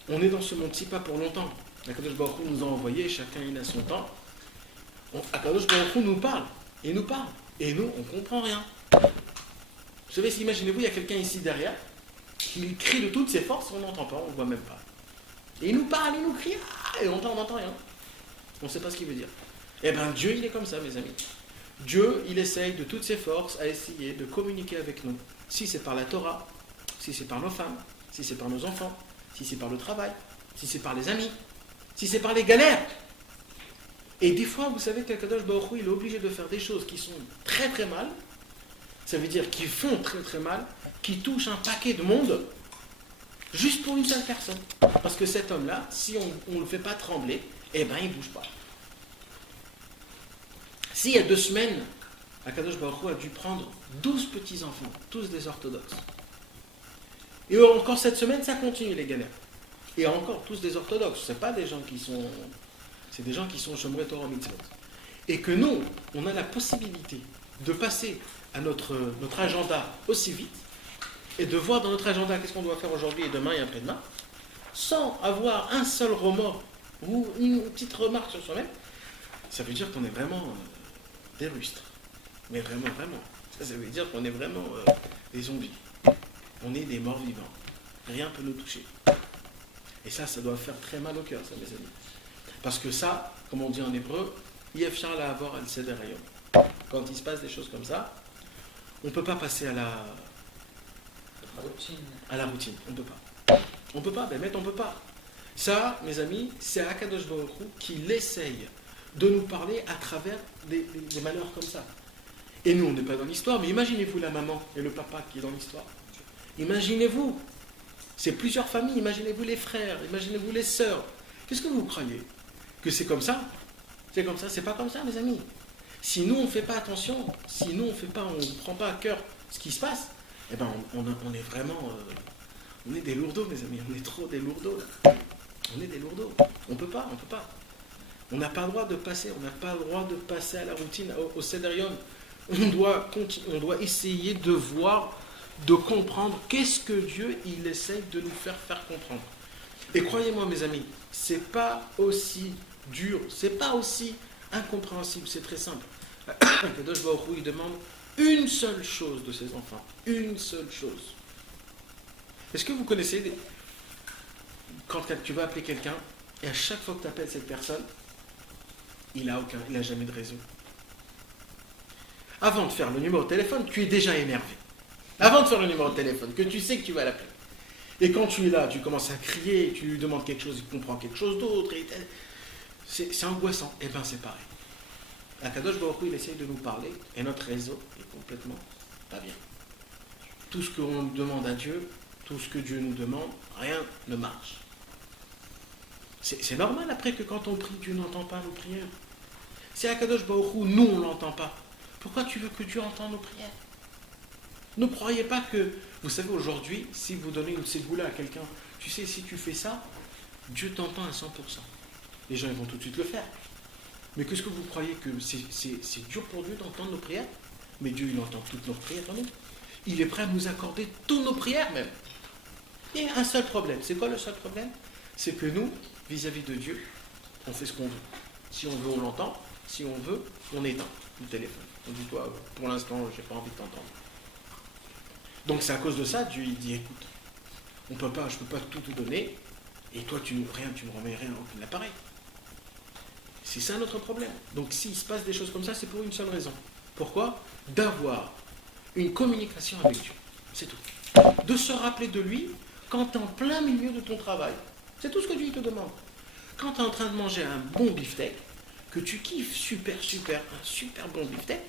on est dans ce monde-ci pas pour longtemps. Akadosh Baruch Hu nous a envoyé, chacun il a son temps. Akadosh Baruch Hu nous parle, et nous parle. Et nous, on ne comprend rien. Vous savez, imaginez-vous, il y a quelqu'un ici derrière, qui crie de toutes ses forces, on n'entend pas, on ne voit même pas. Et il nous parle, il nous crie, et on n'entend rien. On ne sait pas ce qu'il veut dire. Eh bien, Dieu, il est comme ça, mes amis. Dieu, il essaye de toutes ses forces à essayer de communiquer avec nous. Si c'est par la Torah, si c'est par nos femmes, si c'est par nos enfants, si c'est par le travail, si c'est par les amis, si c'est par les galères. Et des fois, vous savez qu'Akadosh Baruch Hu, il est obligé de faire des choses qui sont très très mal. Ça veut dire qu'ils font très très mal, qui touchent un paquet de monde, juste pour une seule personne. Parce que cet homme-là, si on ne le fait pas trembler, eh bien, il ne bouge pas. S'il y a 2 semaines, Akadosh Baruch Hu a dû prendre 12 petits-enfants, tous des orthodoxes. Et encore cette semaine, ça continue les galères. Et encore tous des orthodoxes. Ce n'est pas des gens qui sont... C'est des gens qui sont Shomrei Torah Mitzvot. Et que nous, on a la possibilité de passer à notre agenda aussi vite et de voir dans notre agenda qu'est-ce qu'on doit faire aujourd'hui et demain et après-demain, sans avoir un seul remords ou une petite remarque sur soi-même. Ça veut dire qu'on est vraiment des rustres. Mais vraiment. Ça veut dire qu'on est vraiment des zombies. On est des morts vivants. Rien ne peut nous toucher. Et ça doit faire très mal au cœur, ça, mes amis. Parce que ça, comme on dit en hébreu, Yefshar la avoir al seder hayom. Quand il se passe des choses comme ça, on ne peut pas passer à la routine. On ne peut pas. Ben, on ne peut pas. Ça, mes amis, c'est Akadosh Baruch Hu qui essaye de nous parler à travers des malheurs comme ça. Et nous, on n'est pas dans l'histoire, mais imaginez-vous la maman et le papa qui est dans l'histoire. Imaginez-vous, c'est plusieurs familles, imaginez-vous les frères, imaginez-vous les sœurs. Qu'est-ce que vous croyez? Que c'est comme ça? C'est comme ça? C'est pas comme ça, mes amis. Si nous, on ne fait pas attention, si nous, on ne prend pas à cœur ce qui se passe, eh ben, on est vraiment... on est des lourdeaux, mes amis. On est trop des lourdeaux, là. On est des lourdeaux. On peut pas. On n'a pas le droit de passer. On n'a pas le droit de passer à la routine, au Sederion. On doit essayer de voir, de comprendre qu'est-ce que Dieu, il essaye de nous faire comprendre. Et croyez-moi mes amis, c'est pas aussi dur, c'est pas aussi incompréhensible, c'est très simple. Kadosh Baruch Hu, il demande une seule chose de ses enfants, une seule chose. Est-ce que vous connaissez quand tu vas appeler quelqu'un et à chaque fois que tu appelles cette personne, il n'a jamais de réseau. Avant de faire le numéro de téléphone, tu es déjà énervé. Avant de faire le numéro de téléphone, que tu sais que tu vas l'appeler. Et quand tu es là, tu commences à crier, tu lui demandes quelque chose, il comprend quelque chose d'autre. C'est angoissant. Eh bien, c'est pareil. Akadosh Baruch Hu, il essaye de nous parler et notre réseau est complètement pas bien. Tout ce qu'on demande à Dieu, tout ce que Dieu nous demande, rien ne marche. C'est normal après que quand on prie, Dieu n'entend pas nos prières. C'est Akadosh Baruch Hu, nous on ne l'entend pas. Pourquoi tu veux que Dieu entende nos prières? Ne croyez pas que, vous savez aujourd'hui, si vous donnez une ségoula à quelqu'un, tu sais, si tu fais ça, Dieu t'entend à 100%. Les gens ils vont tout de suite le faire. Mais qu'est-ce que vous croyez que c'est dur pour Dieu d'entendre nos prières? Mais Dieu il entend toutes nos prières quand même. Il est prêt à nous accorder toutes nos prières même. Il y a un seul problème. C'est quoi le seul problème? C'est que nous, vis-à-vis de Dieu, on fait ce qu'on veut. Si on veut, on l'entend. Si on veut, on éteint le téléphone. On dit, toi, pour l'instant, j'ai pas envie de t'entendre. Donc c'est à cause de ça, Dieu il dit, écoute, je peux pas tout te donner, et toi tu me remets rien aucun appareil. C'est ça notre problème. Donc s'il se passe des choses comme ça, c'est pour une seule raison. Pourquoi? D'avoir une communication avec Dieu. C'est tout. De se rappeler de lui quand tu es en plein milieu de ton travail. C'est tout ce que Dieu te demande. Quand tu es en train de manger un bon beefsteak, que tu kiffes un super bon beefsteak,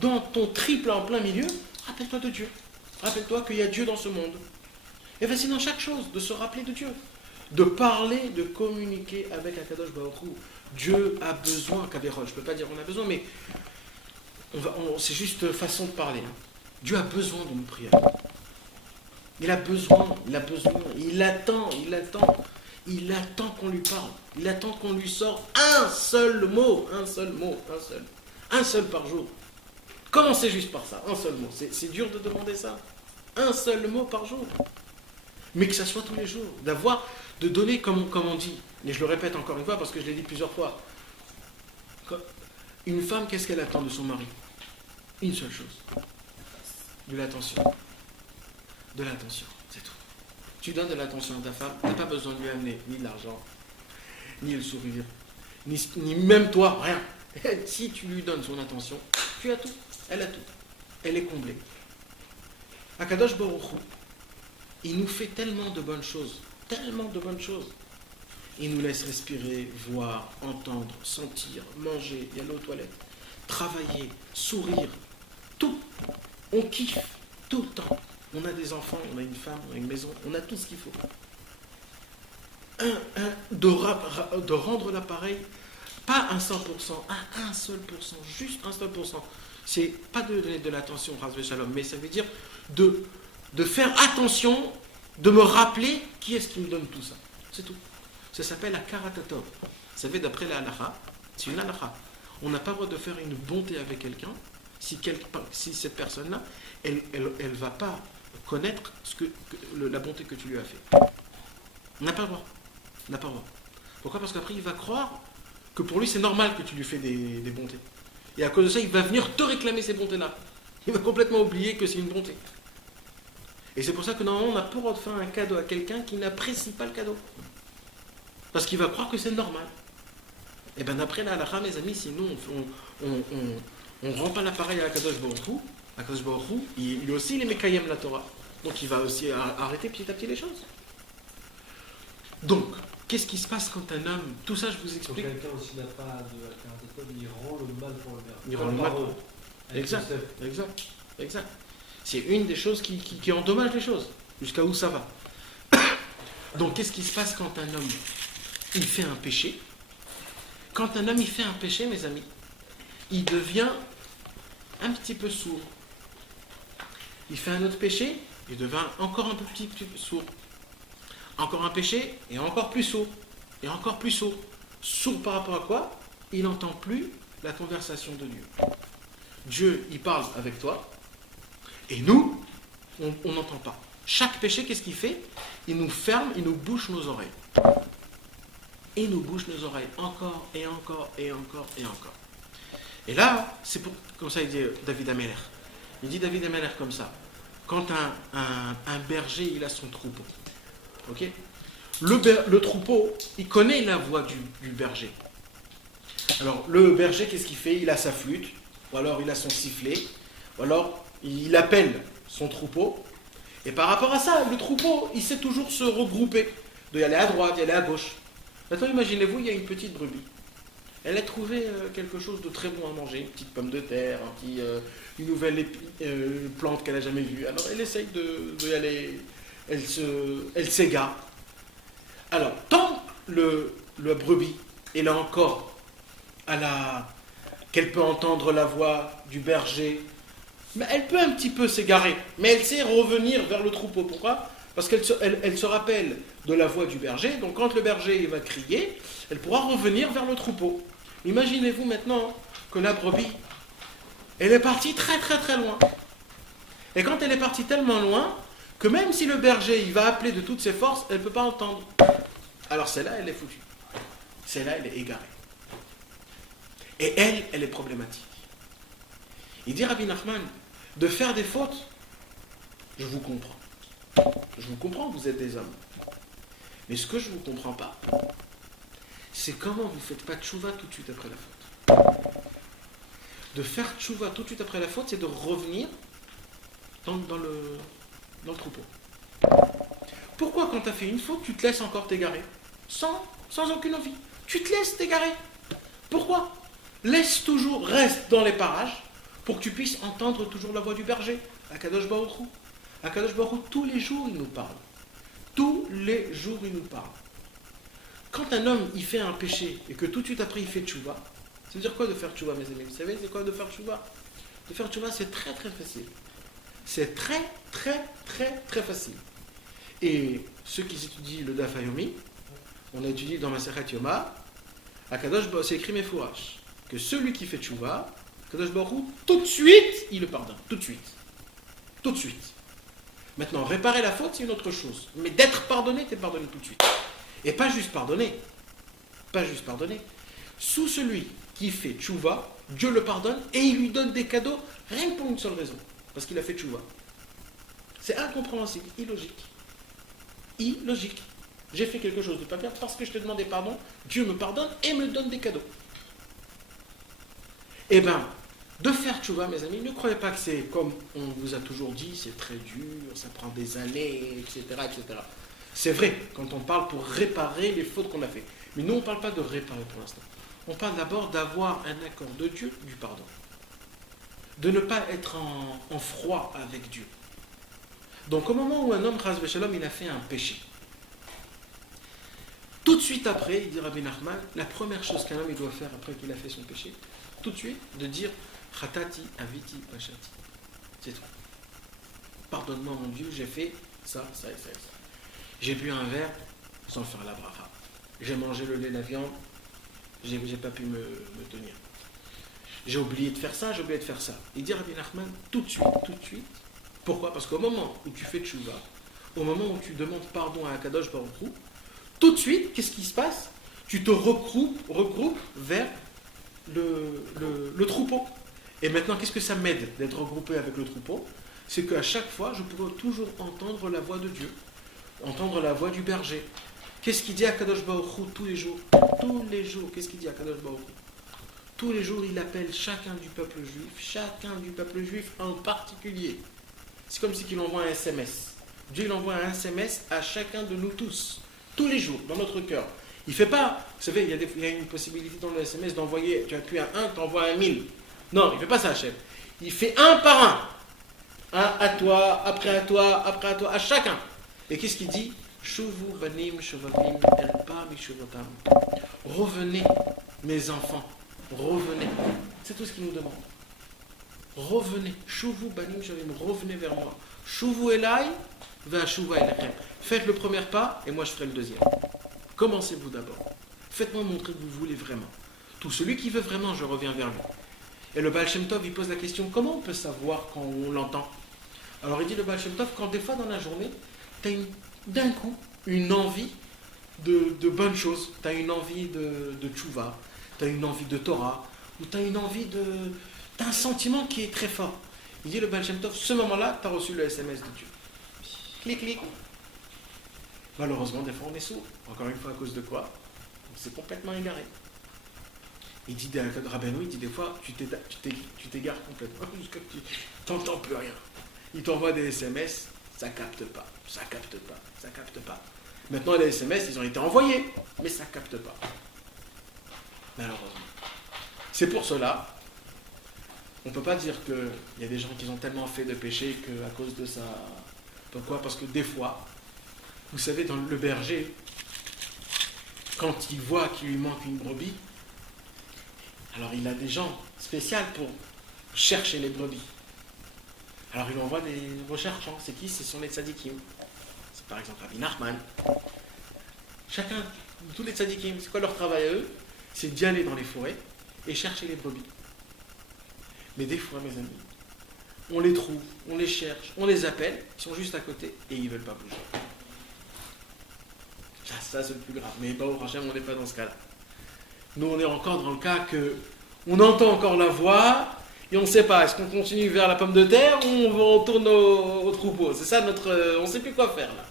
dans ton triple en plein milieu, rappelle-toi de Dieu. Rappelle-toi qu'il y a Dieu dans ce monde. Et bien c'est dans chaque chose, de se rappeler de Dieu. De parler, de communiquer avec Akadosh Baruch Hu. Dieu a besoin, Kaberol, je ne peux pas dire on a besoin, mais c'est juste façon de parler. Dieu a besoin de nos prières. Il a besoin, il attend qu'on lui parle. Il attend qu'on lui sorte un seul mot par jour. Commencez juste par ça, un seul mot. C'est dur de demander ça. Un seul mot par jour. Mais que ça soit tous les jours. De donner comme on dit. Et je le répète encore une fois parce que je l'ai dit plusieurs fois. Une femme, qu'est-ce qu'elle attend de son mari? Une seule chose. De l'attention. De l'attention, c'est tout. Tu donnes de l'attention à ta femme, tu n'as pas besoin de lui amener ni de l'argent, ni le sourire, ni même toi, rien. Si tu lui donnes son attention, tu as tout. Elle a tout. Elle est comblée. Akadosh Baruch Hu, il nous fait tellement de bonnes choses. Il nous laisse respirer, voir, entendre, sentir, manger, y aller aux toilettes, travailler, sourire, tout. On kiffe tout le temps. On a des enfants, on a une femme, on a une maison, on a tout ce qu'il faut. De rendre l'appareil, pas un 100%, à un seul pourcent, juste un seul pourcent. C'est pas de donner de l'attention, Shalom, mais ça veut dire de faire attention, de me rappeler qui est-ce qui me donne tout ça. C'est tout. Ça s'appelle la karatatov. Vous savez, d'après la halakha, c'est une halakha. On n'a pas le droit de faire une bonté avec quelqu'un si cette personne-là, elle ne va pas connaître la bonté que tu lui as fait. On n'a pas le droit. Pourquoi? Parce qu'après, il va croire que pour lui, c'est normal que tu lui fais des bontés. Et à cause de ça, il va venir te réclamer ces bontés-là. Il va complètement oublier que c'est une bonté. Et c'est pour ça que normalement, on n'a pas le droit de faire un cadeau à quelqu'un qui n'apprécie pas le cadeau. Parce qu'il va croire que c'est normal. Et bien d'après la halakha, mes amis, sinon on ne rend pas l'appareil à Akadosh Baruch Hu. Akadosh Baruch Hu, il aussi, il est Mekayem la Torah. Donc il va aussi arrêter petit à petit les choses. Donc, qu'est-ce qui se passe quand un homme... Tout ça, je vous explique. Quand quelqu'un aussi n'a pas de karatatov, il rend le mal pour le bien. Il rend le mal. Exact. C'est une des choses qui endommage les choses. Jusqu'à où ça va. Donc, qu'est-ce qui se passe quand un homme, il fait un péché? Quand un homme, il fait un péché, mes amis, il devient un petit peu sourd. Il fait un autre péché, il devient encore un petit peu sourd. Encore un péché, et encore plus sourd. Et encore plus sourd. Sourd par rapport à quoi? Il n'entend plus la conversation de Dieu. Dieu, il parle avec toi, et nous, on n'entend pas. Chaque péché, qu'est-ce qu'il fait? il nous ferme, il nous bouche nos oreilles. Il nous bouche nos oreilles encore et encore et encore et encore. Et là, c'est comme ça il dit David Ameller. Il dit David Ameller comme ça. Quand un berger, il a son troupeau. Ok ? Le troupeau, il connaît la voix du berger. Alors, le berger, qu'est-ce qu'il fait ? Il a sa flûte, ou alors il a son sifflet, ou alors il appelle son troupeau. Et par rapport à ça, le troupeau, il sait toujours se regrouper. De y aller à droite, y aller à gauche. Maintenant, imaginez-vous, il y a une petite brebis. Elle a trouvé quelque chose de très bon à manger, une petite pomme de terre, une nouvelle plante qu'elle n'a jamais vue. Alors, elle essaye de y aller, elle s'égare. Alors, tant la brebis, elle a encore qu'elle peut entendre la voix du berger, mais elle peut un petit peu s'égarer, mais elle sait revenir vers le troupeau. Pourquoi ? Parce qu'elle se rappelle de la voix du berger, donc quand le berger il va crier, elle pourra revenir vers le troupeau. Imaginez-vous maintenant que la brebis, elle est partie très très très loin. Et quand elle est partie tellement loin, que même si le berger il va appeler de toutes ses forces, elle ne peut pas entendre. Alors celle-là, elle est foutue. Celle-là, elle est égarée. Et elle est problématique. Il dit Rabbi Nachman, de faire des fautes, je vous comprends. Je vous comprends, vous êtes des hommes. Mais ce que je ne vous comprends pas, c'est comment vous ne faites pas tchouva tout de suite après la faute. De faire tchouva tout de suite après la faute, c'est de revenir dans le troupeau. Pourquoi quand tu as fait une faute, tu te laisses encore t'égarer sans aucune envie. Tu te laisses t'égarer. Pourquoi ? Reste dans les parages pour que tu puisses entendre toujours la voix du berger. Akadosh Baruch Hu. Akadosh Baruch Hu, tous les jours, il nous parle. Tous les jours, il nous parle. Quand un homme, il fait un péché et que tout de suite après, il fait tchouva, ça veut dire quoi de faire tchouva, mes amis ? Vous savez, c'est quoi de faire tchouva ? De faire tchouva, c'est très très facile. C'est très très très très facile. Et ceux qui étudient le Daf Yomi, on a étudié dans Masechet Yoma, Akadosh Baruch Hu, c'est écrit Mefourash, que celui qui fait tchouva, Akadosh Baruch Hu, tout de suite, il le pardonne. Tout de suite. Tout de suite. Maintenant, réparer la faute, c'est une autre chose. Mais d'être pardonné, t'es pardonné tout de suite. Et pas juste pardonné. Pas juste pardonné. Sous celui qui fait tchouva, Dieu le pardonne et il lui donne des cadeaux, rien que pour une seule raison. Parce qu'il a fait tchouva. C'est incompréhensible, illogique. Illogique. J'ai fait quelque chose de pas bien parce que je t'ai demandé pardon, Dieu me pardonne et me donne des cadeaux. Eh bien, de faire tchouva, mes amis, ne croyez pas que c'est comme on vous a toujours dit, c'est très dur, ça prend des années, etc., etc. C'est vrai, quand on parle pour réparer les fautes qu'on a faites. Mais nous, on ne parle pas de réparer pour l'instant. On parle d'abord d'avoir un accord de Dieu, du pardon. De ne pas être en froid avec Dieu. Donc au moment où un homme, Chas v'Shalom, il a fait un péché, tout de suite après, il dit Rabbi Nachman, la première chose qu'un homme il doit faire après qu'il a fait son péché, tout de suite, de dire Chatati, Aviti, Pachati. C'est tout. Pardonne-moi mon Dieu, j'ai fait ça, ça et ça et ça. J'ai bu un verre sans faire la bracha. J'ai mangé le lait, la viande, j'ai pas pu me tenir. J'ai oublié de faire ça, j'ai oublié de faire ça. Il dit Rabbi Nachman, tout de suite. Pourquoi ? Parce qu'au moment où tu fais tchouva, au moment où tu demandes pardon à Akadosh Baruch Hu, tout de suite, qu'est-ce qui se passe ? Tu te regroupes vers le troupeau. Et maintenant, qu'est-ce que ça m'aide d'être regroupé avec le troupeau ? C'est qu'à chaque fois, je pourrai toujours entendre la voix de Dieu, entendre la voix du berger. Qu'est-ce qu'il dit à Kadosh Baruch Hu tous les jours ? Tous les jours, qu'est-ce qu'il dit à Kadosh Baruch Hu ? Tous les jours, il appelle chacun du peuple juif en particulier. C'est comme si il envoie un SMS. Dieu il envoie un SMS à chacun de nous tous, tous les jours, dans notre cœur. Il ne fait pas, vous savez, il y a une possibilité dans le SMS d'envoyer, tu appuies à 1, tu envoies à 1000. Non, il ne fait pas ça, Hachem. Il fait un par un. Un à toi, après à toi, à chacun. Et qu'est-ce qu'il dit ? Shuvu banim shovavim elpa mishuvotam. Revenez, mes enfants, revenez. C'est tout ce qu'il nous demande. Revenez. Shuvu banim shovavim, revenez vers moi. Shuvu elai, va shuva elachem. Faites le premier pas et moi je ferai le deuxième. Commencez-vous d'abord. Faites-moi montrer que vous voulez vraiment. Tout celui qui veut vraiment, je reviens vers lui. Et le Baal Shem Tov, il pose la question, comment on peut savoir quand on l'entend ? Alors il dit le Baal Shem Tov, quand des fois dans la journée, tu d'un coup, une envie de bonnes choses. Tu as une envie de tchouva, tu as une envie de Torah, ou tu as une envie de... Tu as un sentiment qui est très fort. Il dit le Baal Shem Tov, ce moment-là, tu as reçu le SMS de Dieu. Clic, clic. Malheureusement, des fois, on est sourd. Encore une fois, à cause de quoi? On s'est complètement égaré. Il dit, Rabbeinu, il dit des fois, tu t'égares complètement jusqu'à ce que tu n'entends plus rien. Il t'envoie des SMS, ça capte pas, ça capte pas, ça capte pas. Maintenant, les SMS, ils ont été envoyés, mais ça capte pas. Malheureusement. C'est pour cela, on ne peut pas dire qu'il y a des gens qui ont tellement fait de péché qu'à cause de ça... Pourquoi? Parce que des fois, vous savez, dans le berger, quand il voit qu'il lui manque une brebis, alors il a des gens spéciaux pour chercher les brebis. Alors il envoie des recherchants. C'est qui? Ce sont les tzadikim. C'est par exemple Rabbi Nachman. Chacun, tous les tzadikim, c'est quoi leur travail à eux? C'est d'y aller dans les forêts et chercher les brebis. Mais des fois, mes amis, on les trouve, on les cherche, on les appelle, ils sont juste à côté et ils ne veulent pas bouger. Ça c'est le plus grave. Mais au Hachem, on n'est pas dans ce cas-là. Nous, on est encore dans le cas que on entend encore la voix et on ne sait pas. Est-ce qu'on continue vers la pomme de terre ou on tourne au troupeau? C'est ça notre... on ne sait plus quoi faire là.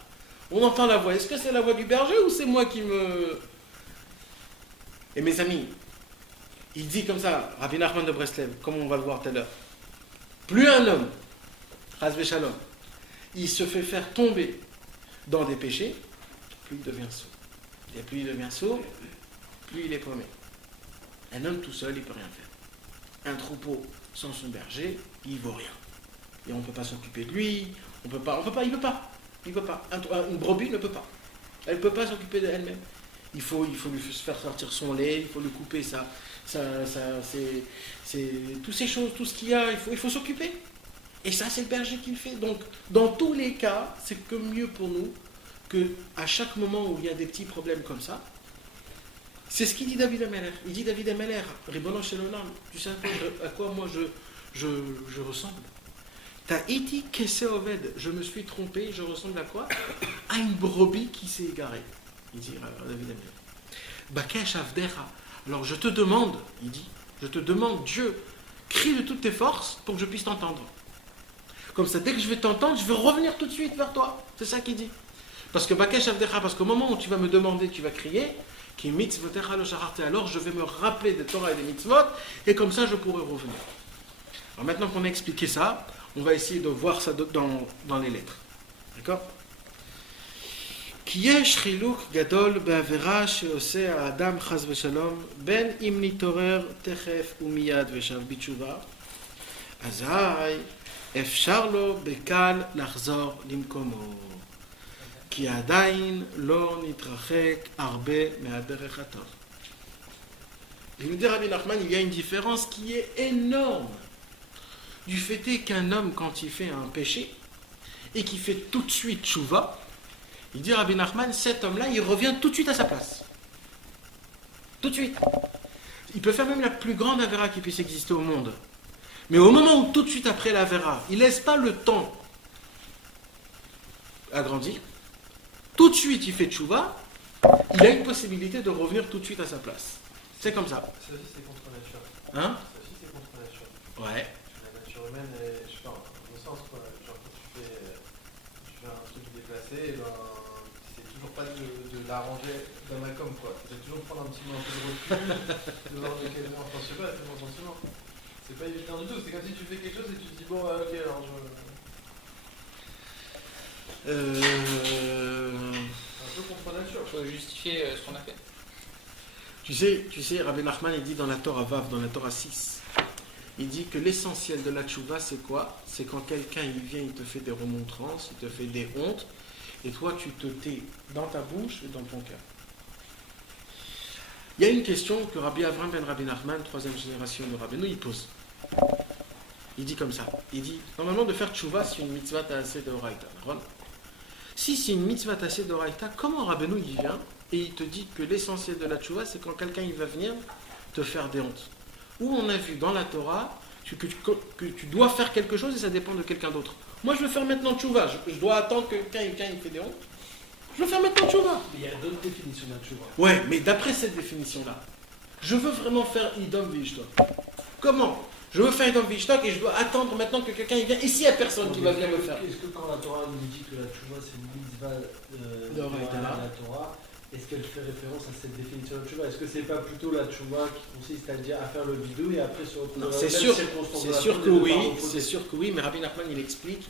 On entend la voix. Est-ce que c'est la voix du berger ou c'est moi qui me... Et mes amis, il dit comme ça, Rabbi Nachman de Breslev, comme on va le voir tout à l'heure, plus un homme, Chas Shalom, il se fait faire tomber dans des péchés, plus il devient sourd. Et plus il devient sourd, plus il est paumé. Un homme tout seul, il ne peut rien faire. Un troupeau sans son berger, il ne vaut rien. Et on ne peut pas s'occuper de lui, il ne peut pas. Une brebis ne peut pas. Elle ne peut pas s'occuper d'elle-même. Il faut lui faire sortir son lait, il faut lui couper toutes ces choses, tout ce qu'il y a, il faut s'occuper. Et ça, c'est le berger qui le fait. Donc, dans tous les cas, c'est que mieux pour nous qu'à chaque moment où il y a des petits problèmes comme ça, c'est ce qu'il dit David Ameller. Il dit David Ameller, Ribono Shel Olam, tu sais à quoi moi je ressemble? Ta'iti kese oved, je me suis trompé, je ressemble à quoi? À une brebis qui s'est égarée. Il dit David Ameller. Bakesh avdecha. Alors je te demande, il dit, je te demande, Dieu, crie de toutes tes forces pour que je puisse t'entendre. Comme ça, dès que je vais t'entendre, je vais revenir tout de suite vers toi. C'est ça qu'il dit. Parce que Bakesh avdecha, parce qu'au moment où tu vas me demander, tu vas crier, qui mitzvotecha lo shacharti, alors je vais me rappeler des Torah et des mitzvot, et comme ça je pourrai revenir. Alors maintenant qu'on a expliqué ça, on va essayer de voir ça dans les lettres. D'accord? כי יש חילוק גדול בעבירה שעושה האדם חס ושלום בין אם נתעורר תכף ומיד ושב בתשובה אזי אפשר לו בקל לחזור למקומו כי עדיין לא נתרחק הרבה מהדרך הטוב. Il nous dit Rabbi Nachman, il y a une différence qui est énorme du fait est qu'un homme quand il fait un péché et qu'il fait tout de suite tchouva, il dit Rabbi Nachman, cet homme-là, il revient tout de suite à sa place. Tout de suite. Il peut faire même la plus grande avéra qui puisse exister au monde. Mais au moment où tout de suite après l'avéra, il ne laisse pas le temps à grandir, tout de suite il fait tchouva, il a une possibilité de revenir tout de suite à sa place. C'est comme ça. Ça aussi, c'est contre nature. Hein? Ça aussi, c'est contre nature. Ouais. La nature humaine, je sais pas, au sens quoi. Genre, quand tu fais un truc déplacé, ben, c'est toujours pas de l'arranger d'un macom quoi. C'est toujours prendre un petit peu de recul, de voir de quel enfin, je sais pas, c'est mon sentiment. C'est pas évident du tout. C'est comme si tu fais quelque chose et tu te dis, bon, ok, alors je. Un peu contre nature. Il faut justifier ce qu'on a fait. Tu sais, Rabbi Nachman, il dit dans la Torah Vav, dans la Torah 6, il dit que l'essentiel de la tchouva, c'est quoi? C'est quand quelqu'un, il vient, il te fait des remontrances, il te fait des hontes, et toi, tu te tais dans ta bouche et dans ton cœur. Il y a une question que Rabbi Avram ben Rabbi Nachman, troisième génération de Rabbeinu, il pose. Il dit comme ça, il dit, normalement, de faire tchouva, c'est une mitzvah ta'aseh d'oraita. Si c'est une mitzvah ta'aseh d'oraita, comment Rabbeinu, il vient et il te dit que l'essentiel de la tchouva, c'est quand quelqu'un il va venir te faire des hontes. Où on a vu dans la Torah que tu dois faire quelque chose et ça dépend de quelqu'un d'autre. Moi, je veux faire maintenant tchouva. Je dois attendre que quelqu'un il fait des hontes. Je veux faire maintenant tchouva. Mais il y a d'autres définitions de la tchouva. Ouais, mais d'après cette définition-là, je veux vraiment faire idom vishtok. Comment? Je veux faire idom vishtok et je dois attendre maintenant que quelqu'un il vient. Ici, il n'y a personne qui va venir me faire. Est-ce que quand la Torah nous dit que la tchouva c'est une mitzvah de la Torah, est-ce qu'elle fait référence à cette définition de tchouva? Est-ce que c'est pas plutôt la tchouva qui consiste à dire à faire le bidou et après se retrouver Non, dans c'est la sûr, même circonstance de c'est la sûr faute que et de oui, pardon faute? c'est sûr que oui, mais Rabbi Nachman il explique,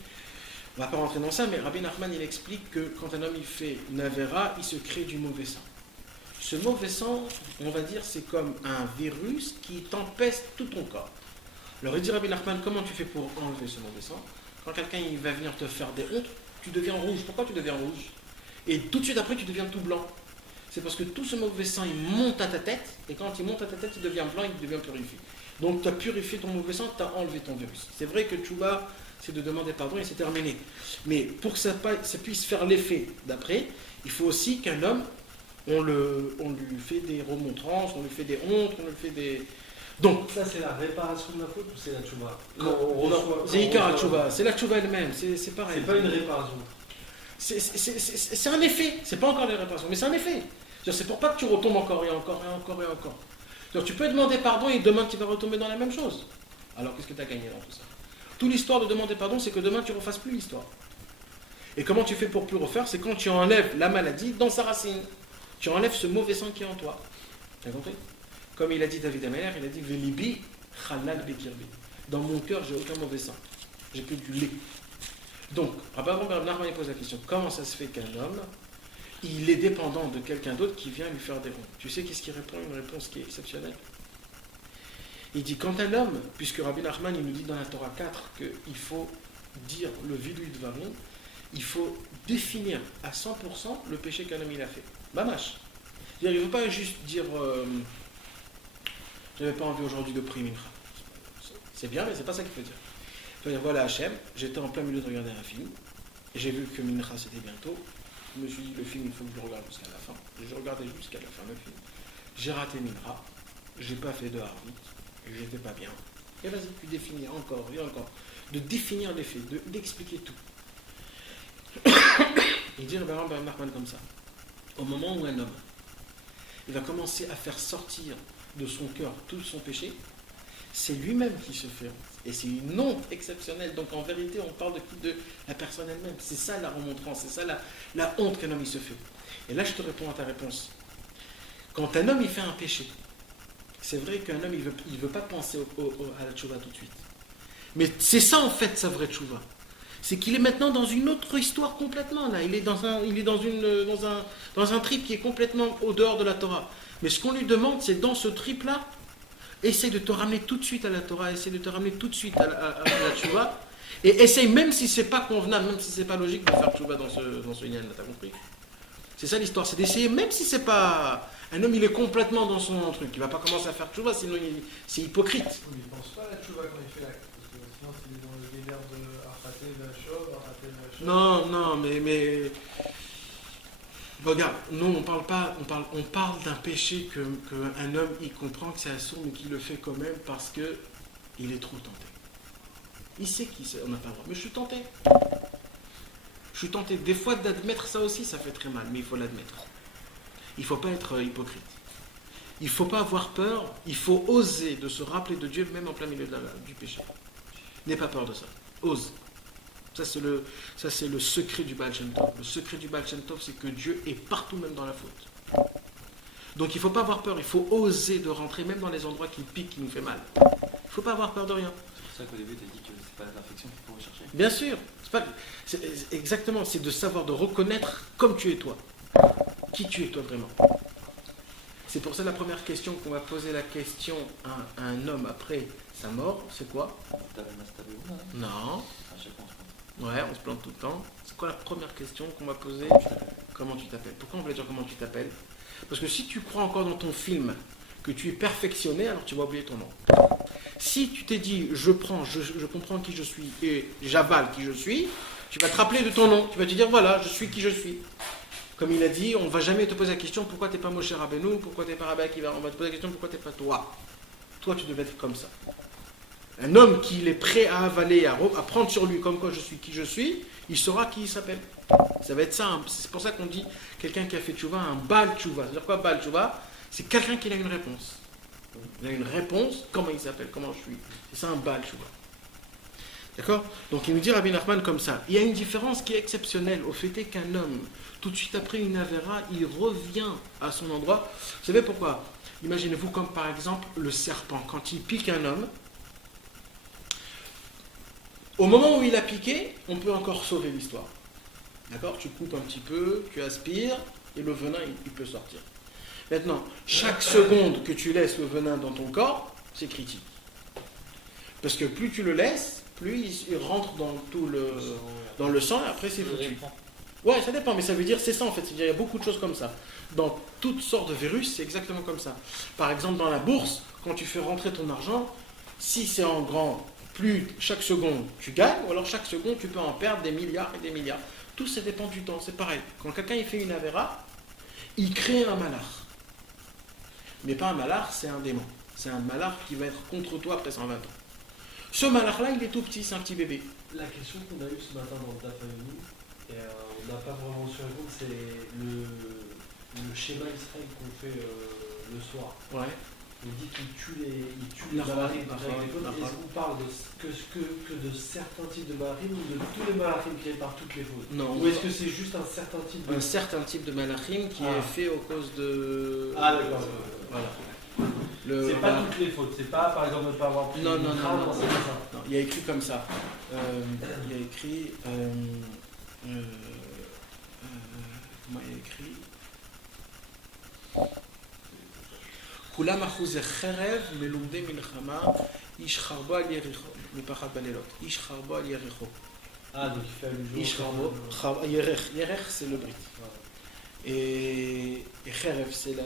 on va pas rentrer dans ça, mais Rabbi Nachman il explique que quand un homme il fait une avera, il se crée du mauvais sang. Ce mauvais sang, on va dire, c'est comme un virus qui t'empeste tout ton corps. Alors il dit Rabbi Nachman, comment tu fais pour enlever ce mauvais sang? Quand quelqu'un il va venir te faire des hontes, tu deviens rouge. Pourquoi tu deviens rouge? Et tout de suite après tu deviens tout blanc. C'est parce que tout ce mauvais sang il monte à ta tête, et quand il monte à ta tête, il devient blanc, il devient purifié. Donc tu as purifié ton mauvais sang, tu as enlevé ton virus. C'est vrai que tchouba, c'est de demander pardon et c'est terminé. Mais pour que ça puisse faire l'effet d'après, il faut aussi qu'un homme, on lui fait des remontrances, on lui fait des hontes, on lui fait des... Donc, Ça c'est la réparation de la faute ou c'est la tchouva? c'est Ikar tchouba, c'est la tchouba elle-même, c'est pareil. C'est pas une réparation. C'est un effet, c'est pas encore les réparations, mais c'est un effet. C'est pour pas que tu retombes encore et encore et encore et encore. Donc, tu peux demander pardon et demain tu vas retomber dans la même chose. Alors qu'est-ce que tu as gagné dans tout ça? Toute l'histoire de demander pardon, c'est que demain tu ne refasses plus l'histoire. Et comment tu fais pour plus refaire? C'est quand tu enlèves la maladie dans sa racine. Tu enlèves ce mauvais sang qui est en toi. Tu as compris? Comme il a dit David Ameller, il a dit Velibi chalal bekirbi. Dans mon cœur, j'ai aucun mauvais sang. J'ai que du lait. Donc, Rabbi Nachman pose la question, comment ça se fait qu'un homme, il est dépendant de quelqu'un d'autre qui vient lui faire des ronds? Tu sais qu'est-ce qu'il répond? Une réponse qui est exceptionnelle. Il dit, quand un homme, puisque Rabbi Nachman il nous dit dans la Torah 4 qu'il faut dire le vidui dvarim, il faut définir à 100% le péché qu'un homme il a fait. Mamash. Il ne veut pas juste dire j'avais pas envie aujourd'hui de prier mincha. C'est bien, mais c'est pas ça qu'il faut dire. Il faut dire voilà Hachem, j'étais en plein milieu de regarder un film, et j'ai vu que mincha c'était bientôt. Je me suis dit le film il faut que je le regarde jusqu'à la fin. J'ai regardé jusqu'à la fin le film. J'ai raté mincha, j'ai pas fait de harvit. J'étais pas bien. Et vas-y, tu définis encore et encore. De définir les faits, d'expliquer tout. Il dit Rabbi Nachman comme ça. Au moment où un homme, il va commencer à faire sortir de son cœur tout son péché, c'est lui-même qui se fait honte. Et c'est une honte exceptionnelle. Donc en vérité, on parle de la personne elle-même. C'est ça la remontrance, c'est ça la honte qu'un homme il se fait. Et là, je te réponds à ta réponse. Quand un homme il fait un péché, c'est vrai qu'un homme, il veut pas penser à la tchouva tout de suite. Mais c'est ça, en fait, sa vraie tchouva. C'est qu'il est maintenant dans une autre histoire complètement, là. Il est dans un trip qui est complètement au dehors de la Torah. Mais ce qu'on lui demande, c'est dans ce trip-là, essaye de te ramener tout de suite à la Torah, essaye de te ramener tout de suite à la tchouva, et essaye, même si c'est pas convenable, même si c'est pas logique, de faire tchouva dans ce yann, t'as compris? C'est ça l'histoire, c'est d'essayer, même si c'est pas... Un homme, il est complètement dans son truc. Il va pas commencer à faire tchouva, sinon c'est hypocrite. Il ne pense pas à la tchouva quand il fait l'acte. Parce que sinon, s'il est dans le délire de Arfaté Vachov, Arfaté Vachov. Non, mais... Regarde, nous, on parle d'un péché qu'un homme, il comprend que c'est assourd, mais qu'il le fait quand même parce que il est trop tenté. Il sait on n'a pas le droit. Mais je suis tenté. Je suis tenté. Des fois, d'admettre ça aussi, ça fait très mal, mais il faut l'admettre. Il ne faut pas être hypocrite. Il ne faut pas avoir peur. Il faut oser de se rappeler de Dieu, même en plein milieu du péché. N'aie pas peur de ça. Ose. Ça, c'est le secret du Baal Shem Tov. Le secret du Baal Shem Tov, c'est que Dieu est partout, même dans la faute. Donc, il ne faut pas avoir peur. Il faut oser de rentrer, même dans les endroits qui piquent, qui nous fait mal. Il ne faut pas avoir peur de rien. C'est pour ça qu'au début, tu as dit que c'est pas la perfection qu'il faut rechercher. Bien sûr. Exactement. C'est de savoir, de reconnaître comme tu es toi. Qui tu es toi vraiment. C'est pour ça la première question qu'on va poser la question à un homme après sa mort, c'est quoi? Non. À chaque fois, on se plante. Ouais, on se plante tout le temps. C'est quoi la première question qu'on va poser? Comment tu t'appelles? Pourquoi on voulait dire comment tu t'appelles? Parce que si tu crois encore dans ton film que tu es perfectionné, alors tu vas oublier ton nom. Si tu t'es dit, je comprends qui je suis et j'avale qui je suis, tu vas te rappeler de ton nom. Tu vas te dire, voilà, je suis qui je suis. Comme il a dit, on ne va jamais te poser la question pourquoi tu n'es pas Moshe Rabbeinu, pourquoi tu n'es pas Rabbi Akiva. On va te poser la question pourquoi tu n'es pas toi. Toi, tu devais être comme ça. Un homme qui est prêt à avaler, à prendre sur lui comme quoi je suis qui je suis, il saura qui il s'appelle. Ça va être ça. C'est pour ça qu'on dit quelqu'un qui a fait tchouva, un Baal tchouva. C'est-à-dire quoi Baal tchouva? C'est quelqu'un qui a une réponse. Il a une réponse, comment il s'appelle, comment je suis. C'est ça un Baal tchouva. D'accord? Donc il nous dit Rabbi Nachman comme ça. Il y a une différence qui est exceptionnelle au fait est qu'un homme, tout de suite après une avéra, il revient à son endroit. Vous savez pourquoi? Imaginez-vous comme par exemple le serpent, quand il pique un homme, au moment où il a piqué, on peut encore sauver l'histoire. D'accord? Tu coupes un petit peu, tu aspires, et le venin, il peut sortir. Maintenant, chaque seconde que tu laisses le venin dans ton corps, c'est critique. Parce que plus tu le laisses, plus il rentre dans le sang, et après c'est foutu. Ouais, ça dépend, mais ça veut dire, c'est ça en fait, c'est-à-dire il y a beaucoup de choses comme ça. Dans toutes sortes de virus, c'est exactement comme ça. Par exemple, dans la bourse, quand tu fais rentrer ton argent, si c'est en grand, plus chaque seconde tu gagnes, ou alors chaque seconde tu peux en perdre des milliards et des milliards. Tout ça dépend du temps, c'est pareil. Quand quelqu'un il fait une avéra, il crée un malach. Mais pas un malach, c'est un démon. C'est un malach qui va être contre toi après 120 ans. Ce malach-là, il est tout petit, c'est un petit bébé. La question qu'on a eue ce matin dans le Dafayoni, et on n'a pas vraiment su répondre, c'est le schéma Israël qu'on fait le soir. Ouais. Il dit qu'il tue les malachim. Est-ce qu'on parle que de certains types de malachim ou de tous les malachim créés par toutes les fautes? Non. Ou est-ce que c'est juste un certain type de... Un certain type de malachim qui est fait au cause de... Ah d'accord. Voilà. C'est pas toutes les fautes, c'est pas par exemple ne pas avoir pris Non, c'est pas ça. Non, il y a écrit comme ça. Il y a écrit... comment il y a écrit? כולם אחוזי חרב מלומדי מלחמה, איש חרבו על יריחו, מפחד בלילות, איש חרבו על יריחו. Ah, donc il fait allusion. איש חרבו, ירח c'est le brite. Et Kherev, c'est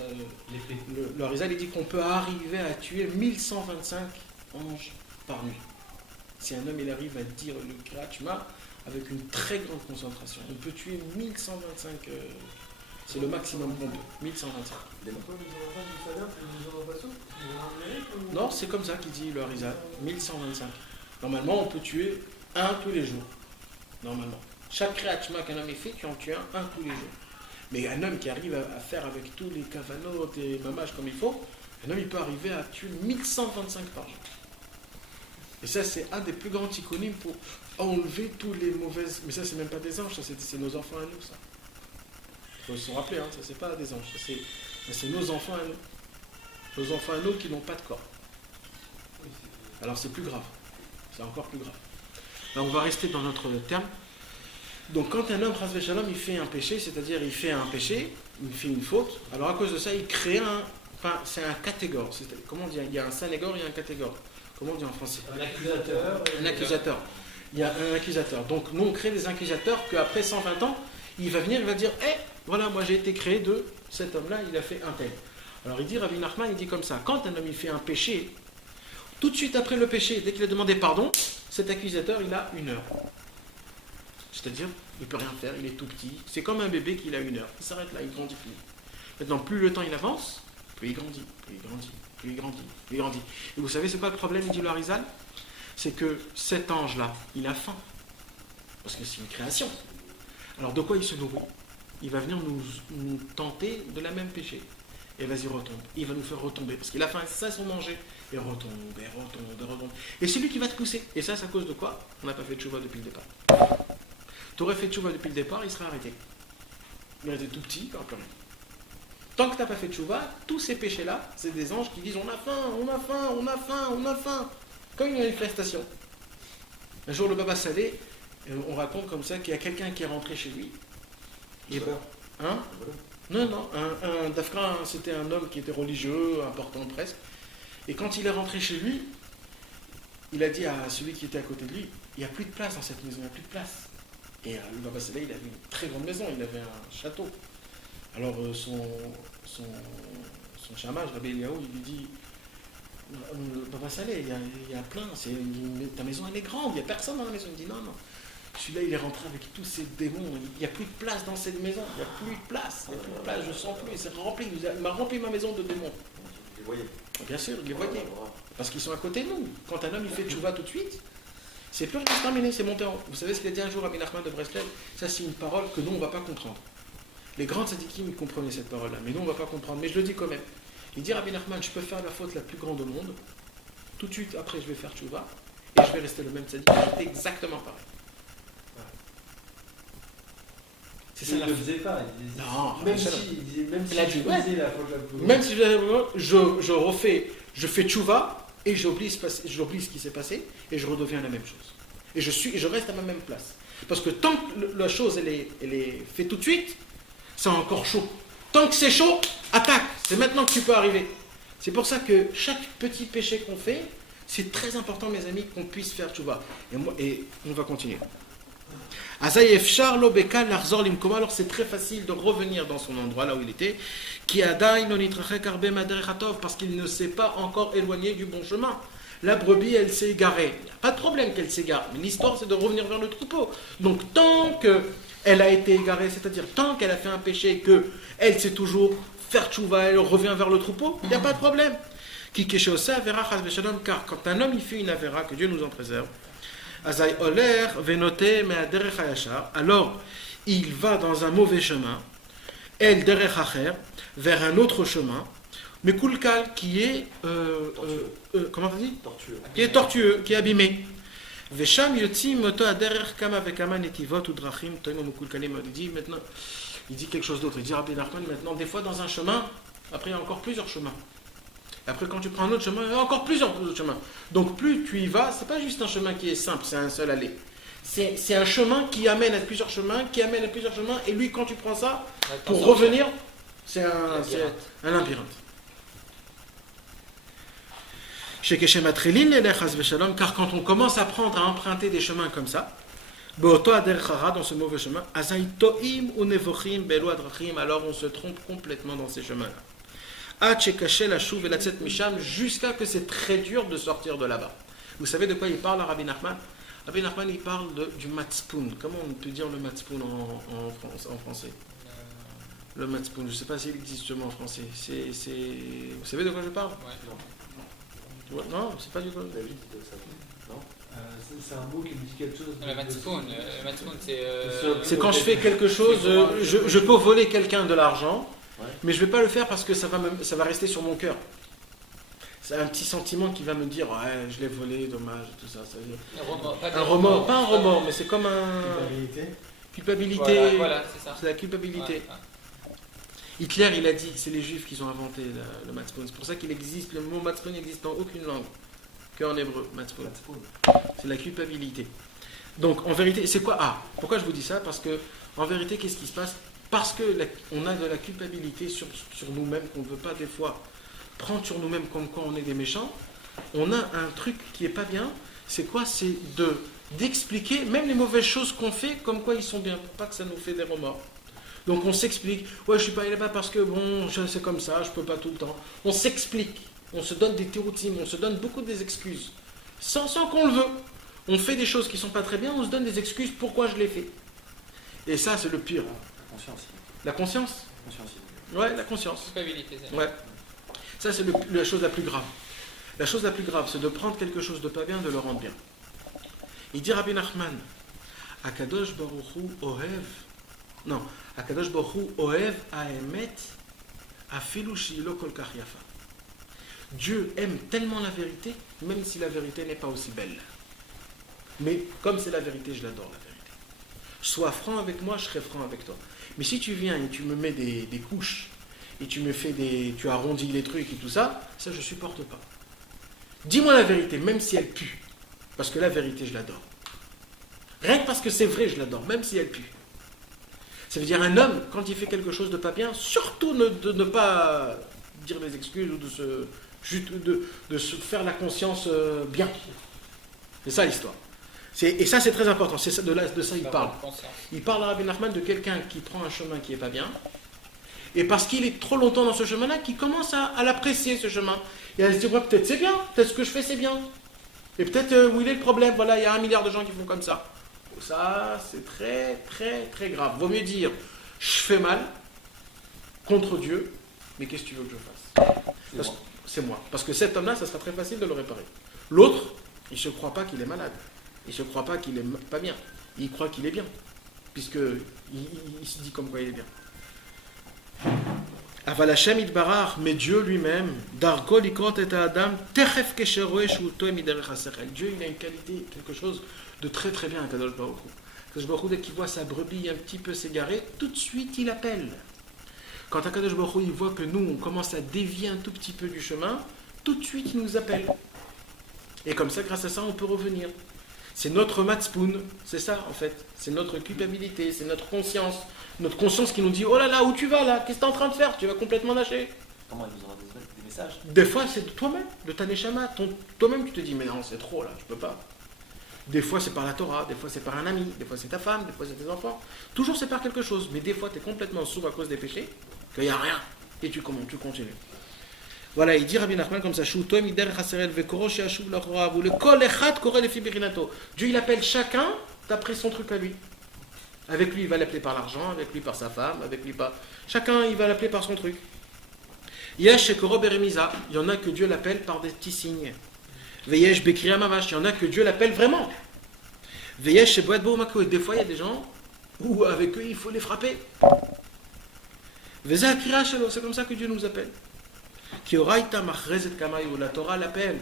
le Harizal, il dit qu'on peut arriver à tuer 1125 anges par nuit. Si un homme il arrive à dire le Kriyat Shema avec une très grande concentration, on peut tuer 1125, c'est le maximum qu'on peut, 1125. Non, c'est comme ça qu'il dit le Harizal, 1125. Normalement, on peut tuer un tous les jours. Normalement. Chaque Kriyat Shema qu'un homme fait, tu en tues un tous les jours. Mais un homme qui arrive à faire avec tous les kavanot et mamash comme il faut, un homme il peut arriver à tuer 1125 par jour. Et ça c'est un des plus grands tikkounim pour enlever tous les mauvaises... Mais ça c'est même pas des anges, ça c'est nos enfants à nous ça. Il faut se rappeler, hein, ça c'est pas des anges, c'est nos enfants à nous. Nos enfants à nous qui n'ont pas de corps. Alors c'est plus grave, c'est encore plus grave. Là on va rester dans notre terme. Donc quand un homme, Chas Shalom, il fait un péché, c'est-à-dire il fait un péché, il fait une faute, alors à cause de ça, il crée c'est un catégore. Comment on dit? Il y a un synégore et un catégore. Comment on dit en français? Un accusateur. Un accusateur. Il y a un accusateur. Donc nous, on crée des accusateurs qu'après 120 ans, il va venir, il va dire, voilà, moi j'ai été créé de cet homme-là, il a fait un tel. Alors il dit, Rabbi Nachman, il dit comme ça, quand un homme il fait un péché, tout de suite après le péché, dès qu'il a demandé pardon, cet accusateur, il a 1 heure. C'est-à-dire, il ne peut rien faire, il est tout petit. C'est comme un bébé qui a 1 heure. Il s'arrête là, il grandit plus. Maintenant, plus le temps il avance, plus il grandit, plus il grandit, plus il grandit, plus il grandit. Et vous savez, c'est quoi le problème, dit le Harizal? C'est que cet ange-là, il a faim. Parce que c'est une création. Alors de quoi il se nourrit? Il va venir nous tenter de la même péché. Et vas-y, retombe. Il va nous faire retomber. Parce qu'il a faim, c'est ça son manger. Et retombe, et retombe, et retombe. Et c'est lui qui va te pousser. Et ça, c'est à cause de quoi? On n'a pas fait de tchouva depuis le départ. Tu aurais fait tchouva depuis le départ, il serait arrêté. Il était tout petit, il n'aurait plus rien. Tant que tu n'as pas fait tchouva, tous ces péchés-là, c'est des anges qui disent on a faim, on a faim, on a faim, on a faim. Comme une manifestation. Un jour, le Baba Salé, on raconte comme ça qu'il y a quelqu'un qui est rentré chez lui. Hein? Non, un Dafka, c'était un homme qui était religieux, important presque. Et quand il est rentré chez lui, il a dit à celui qui était à côté de lui, il n'y a plus de place dans cette maison, il n'y a plus de place. Et le Baba Saleh, il avait une très grande maison, il avait un château. Alors son chamage, Rabbi Eliaou, il lui dit, Baba Saleh, il y a plein, ta maison elle est grande, il n'y a personne dans la maison. Il dit non. Celui-là, il est rentré avec tous ces démons, il n'y a plus de place dans cette maison, il n'y a plus de place, je sens plus, c'est rempli, il m'a rempli ma maison de démons. Les voyez. Bien sûr, il les voyait, parce qu'ils sont à côté de nous. Quand un homme il fait tchouva tout de suite, C'est plus rien, c'est terminé, c'est monté en haut. Vous savez ce qu'il a dit un jour à Rabbi Nachman de Breslev? Ça, c'est une parole que nous, on ne va pas comprendre. Les grands tzadikim, ils comprenaient cette parole-là, mais nous, on ne va pas comprendre. Mais je le dis quand même. Il dit, Rabbi Nachman, je peux faire la faute la plus grande au monde. Tout de suite, après, je vais faire tchouva. Et je vais rester le même tzadik. J'étais exactement pareil. Voilà. C'est ça. Il ne le faisait pas. Il disait, non, même si il a je dit, faisais la faute la plus même si je fais tchouva et j'oublie ce qui s'est passé et je redeviens la même chose. Et je reste à ma même place. Parce que tant que la chose elle est faite tout de suite, c'est encore chaud. Tant que c'est chaud, attaque. C'est maintenant que tu peux arriver. C'est pour ça que chaque petit péché qu'on fait, c'est très important, mes amis, qu'on puisse faire tchouva. Et on va continuer. Alors c'est très facile de revenir dans son endroit, là où il était, parce qu'il ne s'est pas encore éloigné du bon chemin. La brebis, elle s'est égarée. Il n'y a pas de problème qu'elle s'égare, mais l'histoire, c'est de revenir vers le troupeau. Donc, tant qu'elle a été égarée, c'est-à-dire tant qu'elle a fait un péché, qu'elle sait toujours faire tchouva, elle revient vers le troupeau, il n'y a pas de problème. Car quand un homme il fait une avéra, que Dieu nous en préserve, alors il va dans un mauvais chemin, vers un autre chemin, mais kulkal qui est comment t'as dit? Tortueux. Qui est tortueux, qui est abîmé. Il dit quelque chose d'autre. Il dit Rabbi Nachman, maintenant, des fois dans un chemin, après il y a encore plusieurs chemins. Après, quand tu prends un autre chemin, il y a encore plusieurs autres chemins. Donc, plus tu y vas, c'est pas juste un chemin qui est simple, c'est un seul aller. C'est un chemin qui amène à plusieurs chemins, et lui, quand tu prends ça, pour revenir, c'est un labyrinthe. Car quand on commence à emprunter des chemins comme ça, dans ce mauvais chemin, alors on se trompe complètement dans ces chemins-là. Jusqu'à que c'est très dur de sortir de là-bas. Vous savez de quoi il parle, Rabbi Nachman? Rabbi Nachman, il parle du matzpoun. Comment on peut dire le matzpoun en français? Le matzpoun, je ne sais pas s'il existe justement en français. Vous savez de quoi je parle? Ouais, non, c'est pas du tout. David de ça. Non. C'est un mot qui me dit quelque chose. Le matzpoun, c'est. C'est quand je fais quelque chose, je peux voler quelqu'un de l'argent, mais je ne vais pas le faire parce que ça va rester sur mon cœur. C'est un petit sentiment qui va me dire, ouais, je l'ai volé, dommage, tout ça. Un remords, pas un remords, mais c'est comme un. Culpabilité. Voilà, c'est ça. C'est la culpabilité. Ouais. Hitler, il a dit que c'est les juifs qui ont inventé le matzpoun. C'est pour ça qu'il existe, le mot matzpoun n'existe dans aucune langue, qu'en hébreu, matzpoun. C'est la culpabilité. Donc, en vérité, c'est quoi? Pourquoi je vous dis ça? Parce que, en vérité, qu'est-ce qui se passe? Parce qu'on a de la culpabilité sur nous-mêmes, qu'on ne veut pas des fois prendre sur nous-mêmes comme quand on est des méchants. On a un truc qui n'est pas bien. C'est quoi? C'est d'expliquer même les mauvaises choses qu'on fait comme quoi ils sont bien, pour pas que ça nous fait des remords. Donc on s'explique, ouais, je suis pas allé là-bas parce que bon, c'est comme ça, je peux pas tout le temps. On s'explique, on se donne des théroutimes, on se donne beaucoup des excuses, sans qu'on le veut. On fait des choses qui sont pas très bien, on se donne des excuses pourquoi je l'ai fait. Et ça, c'est le pire. La conscience. La conscience? Ouais, la conscience. Culpabilité. Ouais. Ça, c'est la chose la plus grave. La chose la plus grave, c'est de prendre quelque chose de pas bien, de le rendre bien. Il dit Rabbi Nachman, Akadosh Baruch Hu Ohev. Non, Akadosh Baruch Hu Ohev Haemet Afilu Shilo Kol Kach Yafa. Dieu aime tellement la vérité, même si la vérité n'est pas aussi belle. Mais comme c'est la vérité, je l'adore, la vérité. Sois franc avec moi, je serai franc avec toi. Mais si tu viens et tu me mets des couches, et tu arrondis les trucs et tout ça, ça je supporte pas. Dis-moi la vérité, même si elle pue. Parce que la vérité, je l'adore. Rien que parce que c'est vrai, je l'adore, même si elle pue. Ça veut dire un homme, quand il fait quelque chose de pas bien, surtout de ne pas dire des excuses ou de se faire la conscience bien. C'est ça l'histoire. Et ça, c'est très important. C'est de ça il parle. Il parle à Rabbi Nachman de quelqu'un qui prend un chemin qui n'est pas bien. Et parce qu'il est trop longtemps dans ce chemin-là, qu'il commence à l'apprécier, ce chemin. Et à se dire, ouais, peut-être c'est bien, peut-être ce que je fais c'est bien. Et peut-être où il est le problème, voilà, il y a 1 milliard de gens qui font comme ça. Ça, c'est très, très, très grave. Vaut mieux dire, je fais mal contre Dieu, mais qu'est-ce que tu veux que je fasse? C'est moi. Parce que cet homme-là, ça sera très facile de le réparer. L'autre, il ne se croit pas qu'il est malade. il ne se croit pas qu'il est pas bien. Il croit qu'il est bien, puisqu'il se dit comme quoi il est bien. Aval Hashem Yitbarach, mais Dieu lui-même, Darko Likrot et Adam, Techef Kesheroe Shuto Miderech HaSechel. Dieu, il a une qualité, quelque chose de très très bien à Kadosh Baruch Hu. Kadosh Baruch Hu, dès qu'il voit sa brebis un petit peu s'égarer, tout de suite il appelle. Quand Kadosh Baruch Hu, il voit que nous, on commence à dévier un tout petit peu du chemin, tout de suite il nous appelle. Et comme ça, grâce à ça, on peut revenir. C'est notre matzpoun, c'est ça en fait. C'est notre culpabilité, c'est notre conscience. Notre conscience qui nous dit, oh là là, où tu vas là? Qu'est-ce que tu es en train de faire? Tu vas complètement lâcher. Comment il nous envoie des messages? Des fois, c'est de toi-même, de ta neshama. Toi-même, tu te dis, mais non, c'est trop là, je peux pas. Des fois, c'est par la Torah, des fois, c'est par un ami, des fois, c'est ta femme, des fois, c'est tes enfants. Toujours, c'est par quelque chose. Mais des fois, tu es complètement sourd à cause des péchés, qu'il n'y a rien. Et tu continues. Voilà, il dit Rabbi Nachman comme ça, Dieu, il appelle chacun d'après son truc à lui. Avec lui, il va l'appeler par l'argent, avec lui par sa femme, avec lui par... Chacun, il va l'appeler par son truc. Yesh Shekoro Beremiza, il y en a que Dieu l'appelle par des petits signes. Veyesh Bekriya Mamash, il y en a que Dieu l'appelle vraiment. Veyesh Sheboat Boumako, et des fois, il y a des gens où avec eux, il faut les frapper. Veza Akira Shalo, c'est comme ça que Dieu nous appelle. Kioraita Machrezet Kamayu, la Torah l'appelle.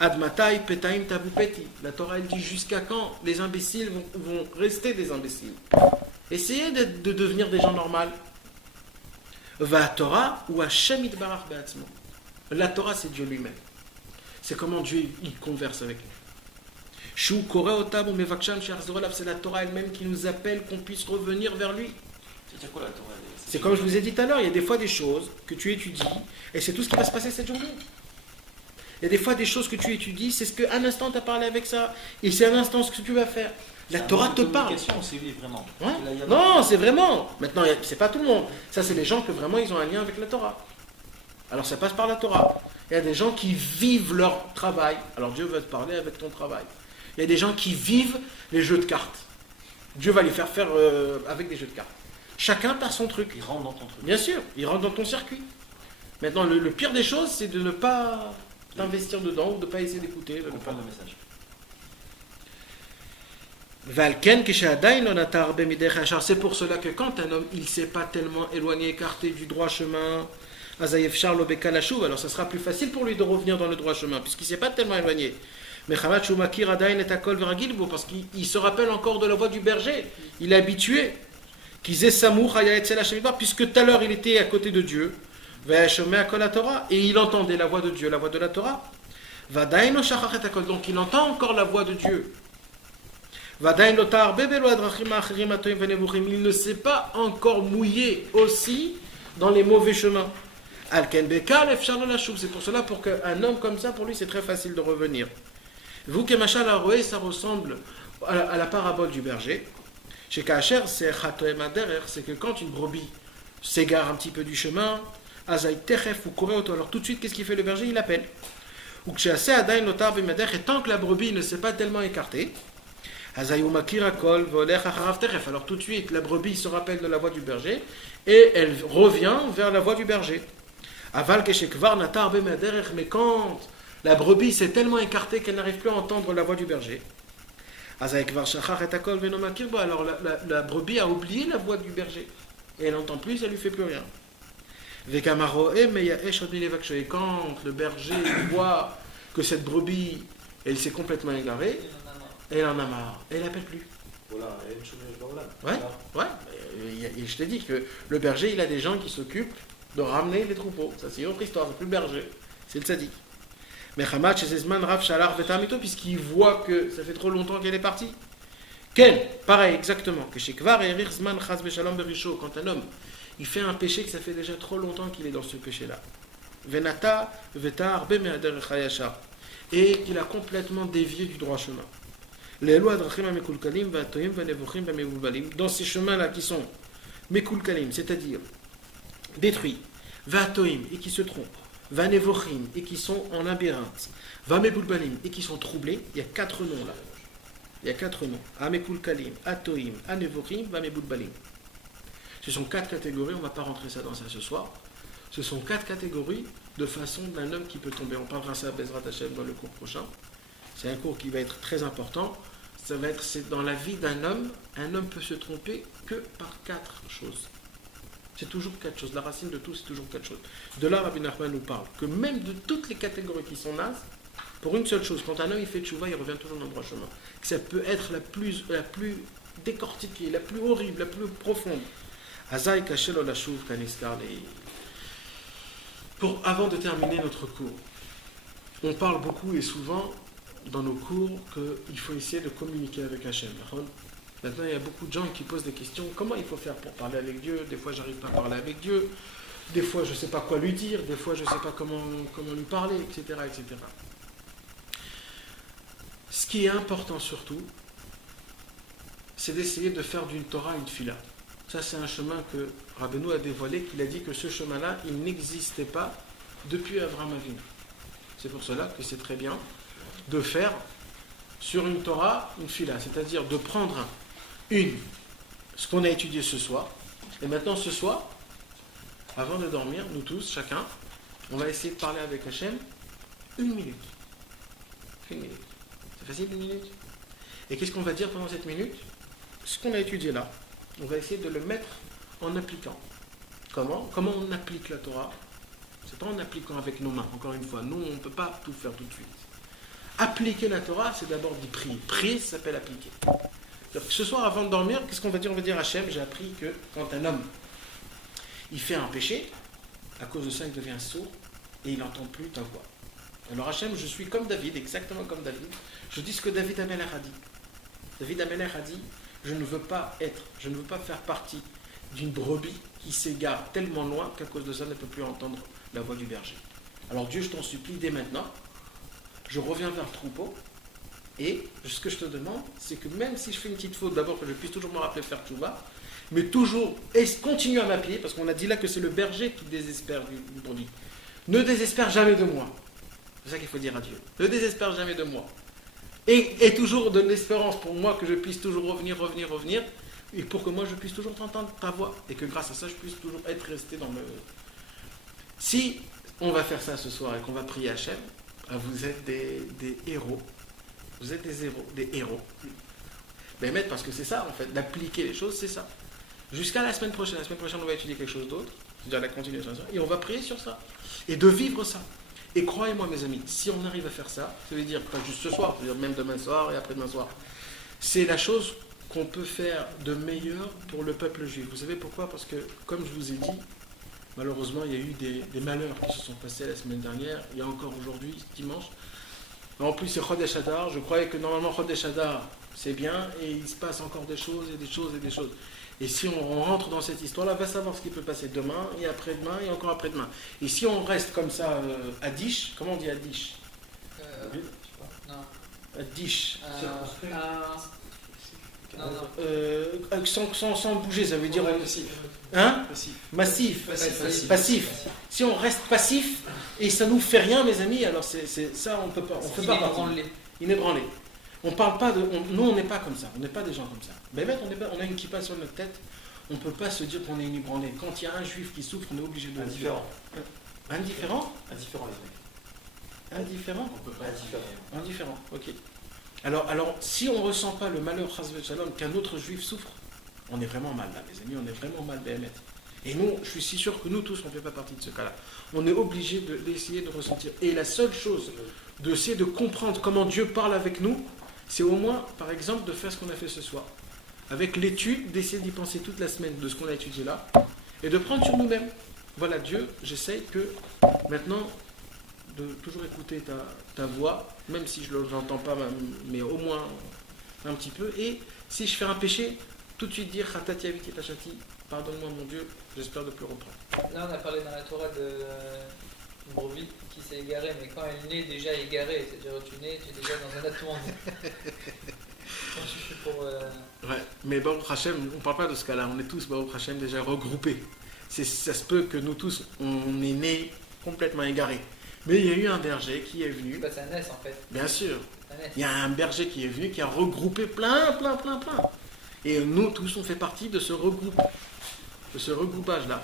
Admatai Petaim Tabupeti, la Torah elle dit jusqu'à quand les imbéciles vont rester des imbéciles. Essayez de devenir des gens normaux. Va Torah ou Hashem Yitbarach Be'atzmo. La Torah c'est Dieu lui-même. C'est comment Dieu il converse avec nous. Shu Kore Otam ou Mevaksham She'achzor, c'est la Torah elle-même qui nous appelle qu'on puisse revenir vers lui. C'est quoi la Torah? C'est comme je vous ai dit tout à l'heure, il y a des fois des choses que tu étudies et c'est tout ce qui va se passer cette journée. Il y a des fois des choses que tu étudies, c'est ce qu'un instant tu as parlé avec ça, et c'est un instant ce que tu vas faire. La Torah te parle. C'est lui vraiment. Ouais. Non, c'est vraiment. Maintenant, c'est pas tout le monde. Ça, c'est les gens que vraiment ils ont un lien avec la Torah. Alors ça passe par la Torah. Il y a des gens qui vivent leur travail. Alors Dieu va te parler avec ton travail. Il y a des gens qui vivent les jeux de cartes. Dieu va les faire faire avec des jeux de cartes. Chacun par son truc. Il rentre dans ton truc. Bien sûr, il rentre dans ton circuit. Maintenant, le pire des choses, c'est de ne pas t'investir dedans ou de ne pas essayer d'écouter. De ne pas le message. C'est pour cela que quand un homme il ne s'est pas tellement éloigné, écarté du droit chemin, alors ça sera plus facile pour lui de revenir dans le droit chemin, puisqu'il ne s'est pas tellement éloigné. Mais parce qu'il se rappelle encore de la voix du berger, il est habitué. Puisque tout à l'heure il était à côté de Dieu, et il entendait la voix de Dieu, la voix de la Torah. Donc il entend encore la voix de Dieu. Il ne s'est pas encore mouillé aussi dans les mauvais chemins. C'est pour cela, pour qu'un homme comme ça, pour lui, c'est très facile de revenir. Vous, Kemachal Aroé, ça ressemble à la parabole du berger. Chez Kacher, c'est que quand une brebis s'égare un petit peu du chemin, alors tout de suite, qu'est-ce qu'il fait le berger? Il appelle. Et tant que la brebis ne s'est pas tellement écartée, alors tout de suite, la brebis se rappelle de la voix du berger et elle revient vers la voix du berger. Mais quand la brebis s'est tellement écartée qu'elle n'arrive plus à entendre la voix du berger, alors la brebis a oublié la voix du berger et elle n'entend plus, ça ne lui fait plus rien. Et quand le berger voit que cette brebis elle s'est complètement égarée, elle en a marre, elle n'appelle plus. Ouais. Et je t'ai dit que le berger, il a des gens qui s'occupent de ramener les troupeaux. Ça, c'est une autre histoire, c'est plus le berger, c'est le tzaddik. Mais Hamad, puisqu'il voit que ça fait trop longtemps qu'elle est partie. Pareil, exactement. Quand un homme, il fait un péché que ça fait déjà trop longtemps qu'il est dans ce péché-là. Et qu'il a complètement dévié du droit chemin. Dans ces chemins-là qui sont mekulkalim, c'est-à-dire détruits, vatoim, et qui se trompent, vanevochim, et qui sont en labyrinthe, vamebulbalim, et qui sont troublés, il y a 4 noms là. Il y a 4 noms. Amekulkalim, atoim, anevochim, vamebulbalim. Ce sont 4 catégories, on ne va pas rentrer ça dans ça ce soir. Ce sont 4 catégories de façon d'un homme qui peut tomber. On parlera ça à Bezrat Hashem dans le cours prochain. C'est un cours qui va être très important. ça va être, c'est dans la vie d'un homme, un homme peut se tromper que par 4 choses. C'est toujours 4 choses. La racine de tout, c'est toujours 4 choses. De là, Rabbi Nachman nous parle que même de toutes les catégories qui sont nazes, pour une seule chose, quand un homme il fait tchouva, il revient toujours dans le droit chemin. Que ça peut être la plus décortiquée, la plus horrible, la plus profonde. Azaï kashelo la chouv kaniskar lei. Avant de terminer notre cours, on parle beaucoup et souvent dans nos cours qu'il faut essayer de communiquer avec Hachem. Maintenant, il y a beaucoup de gens qui posent des questions. Comment il faut faire pour parler avec Dieu? Des fois, j'arrive pas à parler avec Dieu. Des fois, je ne sais pas quoi lui dire. Des fois, je ne sais pas comment lui parler, etc., etc. Ce qui est important surtout, c'est d'essayer de faire d'une Torah une fila. Ça, c'est un chemin que Rabbeinu a dévoilé, qu'il a dit que ce chemin-là, il n'existait pas depuis Avraham Avinu. C'est pour cela que c'est très bien de faire sur une Torah une fila, c'est-à-dire de prendre ce qu'on a étudié ce soir, et maintenant ce soir, avant de dormir, nous tous, chacun, on va essayer de parler avec Hachem 1 minute. 1 minute. C'est facile, 1 minute? Et qu'est-ce qu'on va dire pendant cette minute? Ce qu'on a étudié là, on va essayer de le mettre en appliquant. Comment on applique la Torah? C'est pas en appliquant avec nos mains, encore une fois. Nous, on ne peut pas tout faire tout de suite. Appliquer la Torah, c'est d'abord d'y prier. Prier, ça s'appelle appliquer. Donc, ce soir, avant de dormir, qu'est-ce qu'on va dire? On va dire Hachem, j'ai appris que quand un homme il fait un péché, à cause de ça, il devient sourd et il n'entend plus ta voix. Alors Hachem, je suis comme David, exactement comme David. Je dis ce que David Amelech a dit. David Amelech a dit, je ne veux pas faire partie d'une brebis qui s'égare tellement loin qu'à cause de ça, elle ne peut plus entendre la voix du berger. Alors Dieu, je t'en supplie, dès maintenant, je reviens vers le troupeau, et ce que je te demande, c'est que même si je fais une petite faute, d'abord que je puisse toujours me rappeler de faire tchouva, mais toujours, et continue à m'appuyer, parce qu'on a dit là que c'est le berger qui désespère du brebis. Ne désespère jamais de moi. C'est ça qu'il faut dire à Dieu. Ne désespère jamais de moi. Et toujours de l'espérance pour moi que je puisse toujours revenir, et pour que moi je puisse toujours t'entendre ta voix, et que grâce à ça, je puisse toujours resté dans le... Si on va faire ça ce soir et qu'on va prier Hachem, vous êtes des héros. Vous êtes des héros. Mais mettre, parce que c'est ça en fait, d'appliquer les choses, c'est ça. Jusqu'à la semaine prochaine. La semaine prochaine, on va étudier quelque chose d'autre, c'est-à-dire la continuation, et on va prier sur ça. Et de vivre ça. Et croyez-moi mes amis, si on arrive à faire ça, ça veut dire pas juste ce soir, ça veut dire même demain soir et après-demain soir, c'est la chose qu'on peut faire de meilleur pour le peuple juif. Vous savez pourquoi? Parce que, comme je vous ai dit, malheureusement, il y a eu des malheurs qui se sont passés la semaine dernière, il y a encore aujourd'hui, dimanche. En plus, c'est Chodesh Adar. Je croyais que normalement, Chodesh Adar, c'est bien, et il se passe encore des choses, et des choses, et des choses. Et si on rentre dans cette histoire-là, va savoir ce qui peut passer demain, et après-demain, et encore après-demain. Et si on reste comme ça, à Dish, comment on dit à Dish? Non. À Dish. Non. Sans bouger, ça veut dire... Passif. Hein? Passif. Passif. Si on reste passif et ça nous fait rien, mes amis, alors c'est ça, on peut pas. On fait pas partie. Inébranlé. On parle pas de. Nous, on n'est pas comme ça. On n'est pas des gens comme ça. Mais on a une kippa sur notre tête. On peut pas se dire qu'on est inébranlé. Quand il y a un juif qui souffre, on est obligé de. Indifférent. Indifférent. Indifférent, les mecs. Indifférent. On peut pas. Indifférent. Ok. Alors, si on ressent pas le malheur Shalom qu'un autre juif souffre, on est vraiment mal là, mes amis, on est vraiment mal BMF. Et nous, je suis si sûr que nous tous, on ne fait pas partie de ce cas-là. On est obligé d'essayer de ressentir. Et la seule chose, d'essayer de comprendre comment Dieu parle avec nous, c'est au moins, par exemple, de faire ce qu'on a fait ce soir. Avec l'étude, d'essayer d'y penser toute la semaine de ce qu'on a étudié là, et de prendre sur nous-mêmes. Voilà, Dieu, j'essaye que maintenant, de toujours écouter ta voix, même si je ne l'entends pas, mais au moins un petit peu. Et si je fais un péché, tout de suite dire Khatati Aviti Pachati, pardonne-moi mon Dieu, j'espère de plus reprendre. Là, on a parlé dans la Torah d'une brebis qui s'est égarée, mais quand elle naît déjà égarée, c'est-à-dire tu nais, tu es déjà dans un autre monde. Quand je suis pour. Ouais, mais Baruch Hashem, on ne parle pas de ce cas-là, on est tous Baruch Hashem déjà regroupés. Ça se peut que nous tous, on est nés complètement égarés. Mais il y a eu un berger qui est venu. C'est un ess en fait. Bien sûr. Il y a un berger qui est venu, qui a regroupé plein. Et nous tous, on fait partie de ce regroupage-là.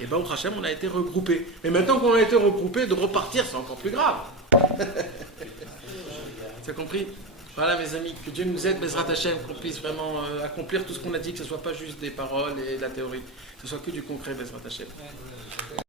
Et Baruch Hashem, on a été regroupés. Mais maintenant qu'on a été regroupés, de repartir, c'est encore plus grave. T'as compris? Voilà mes amis, que Dieu nous aide, Bezrat Hashem, qu'on puisse vraiment accomplir tout ce qu'on a dit, que ce ne soit pas juste des paroles et de la théorie, que ce soit que du concret, Bezrat Hashem. Ouais.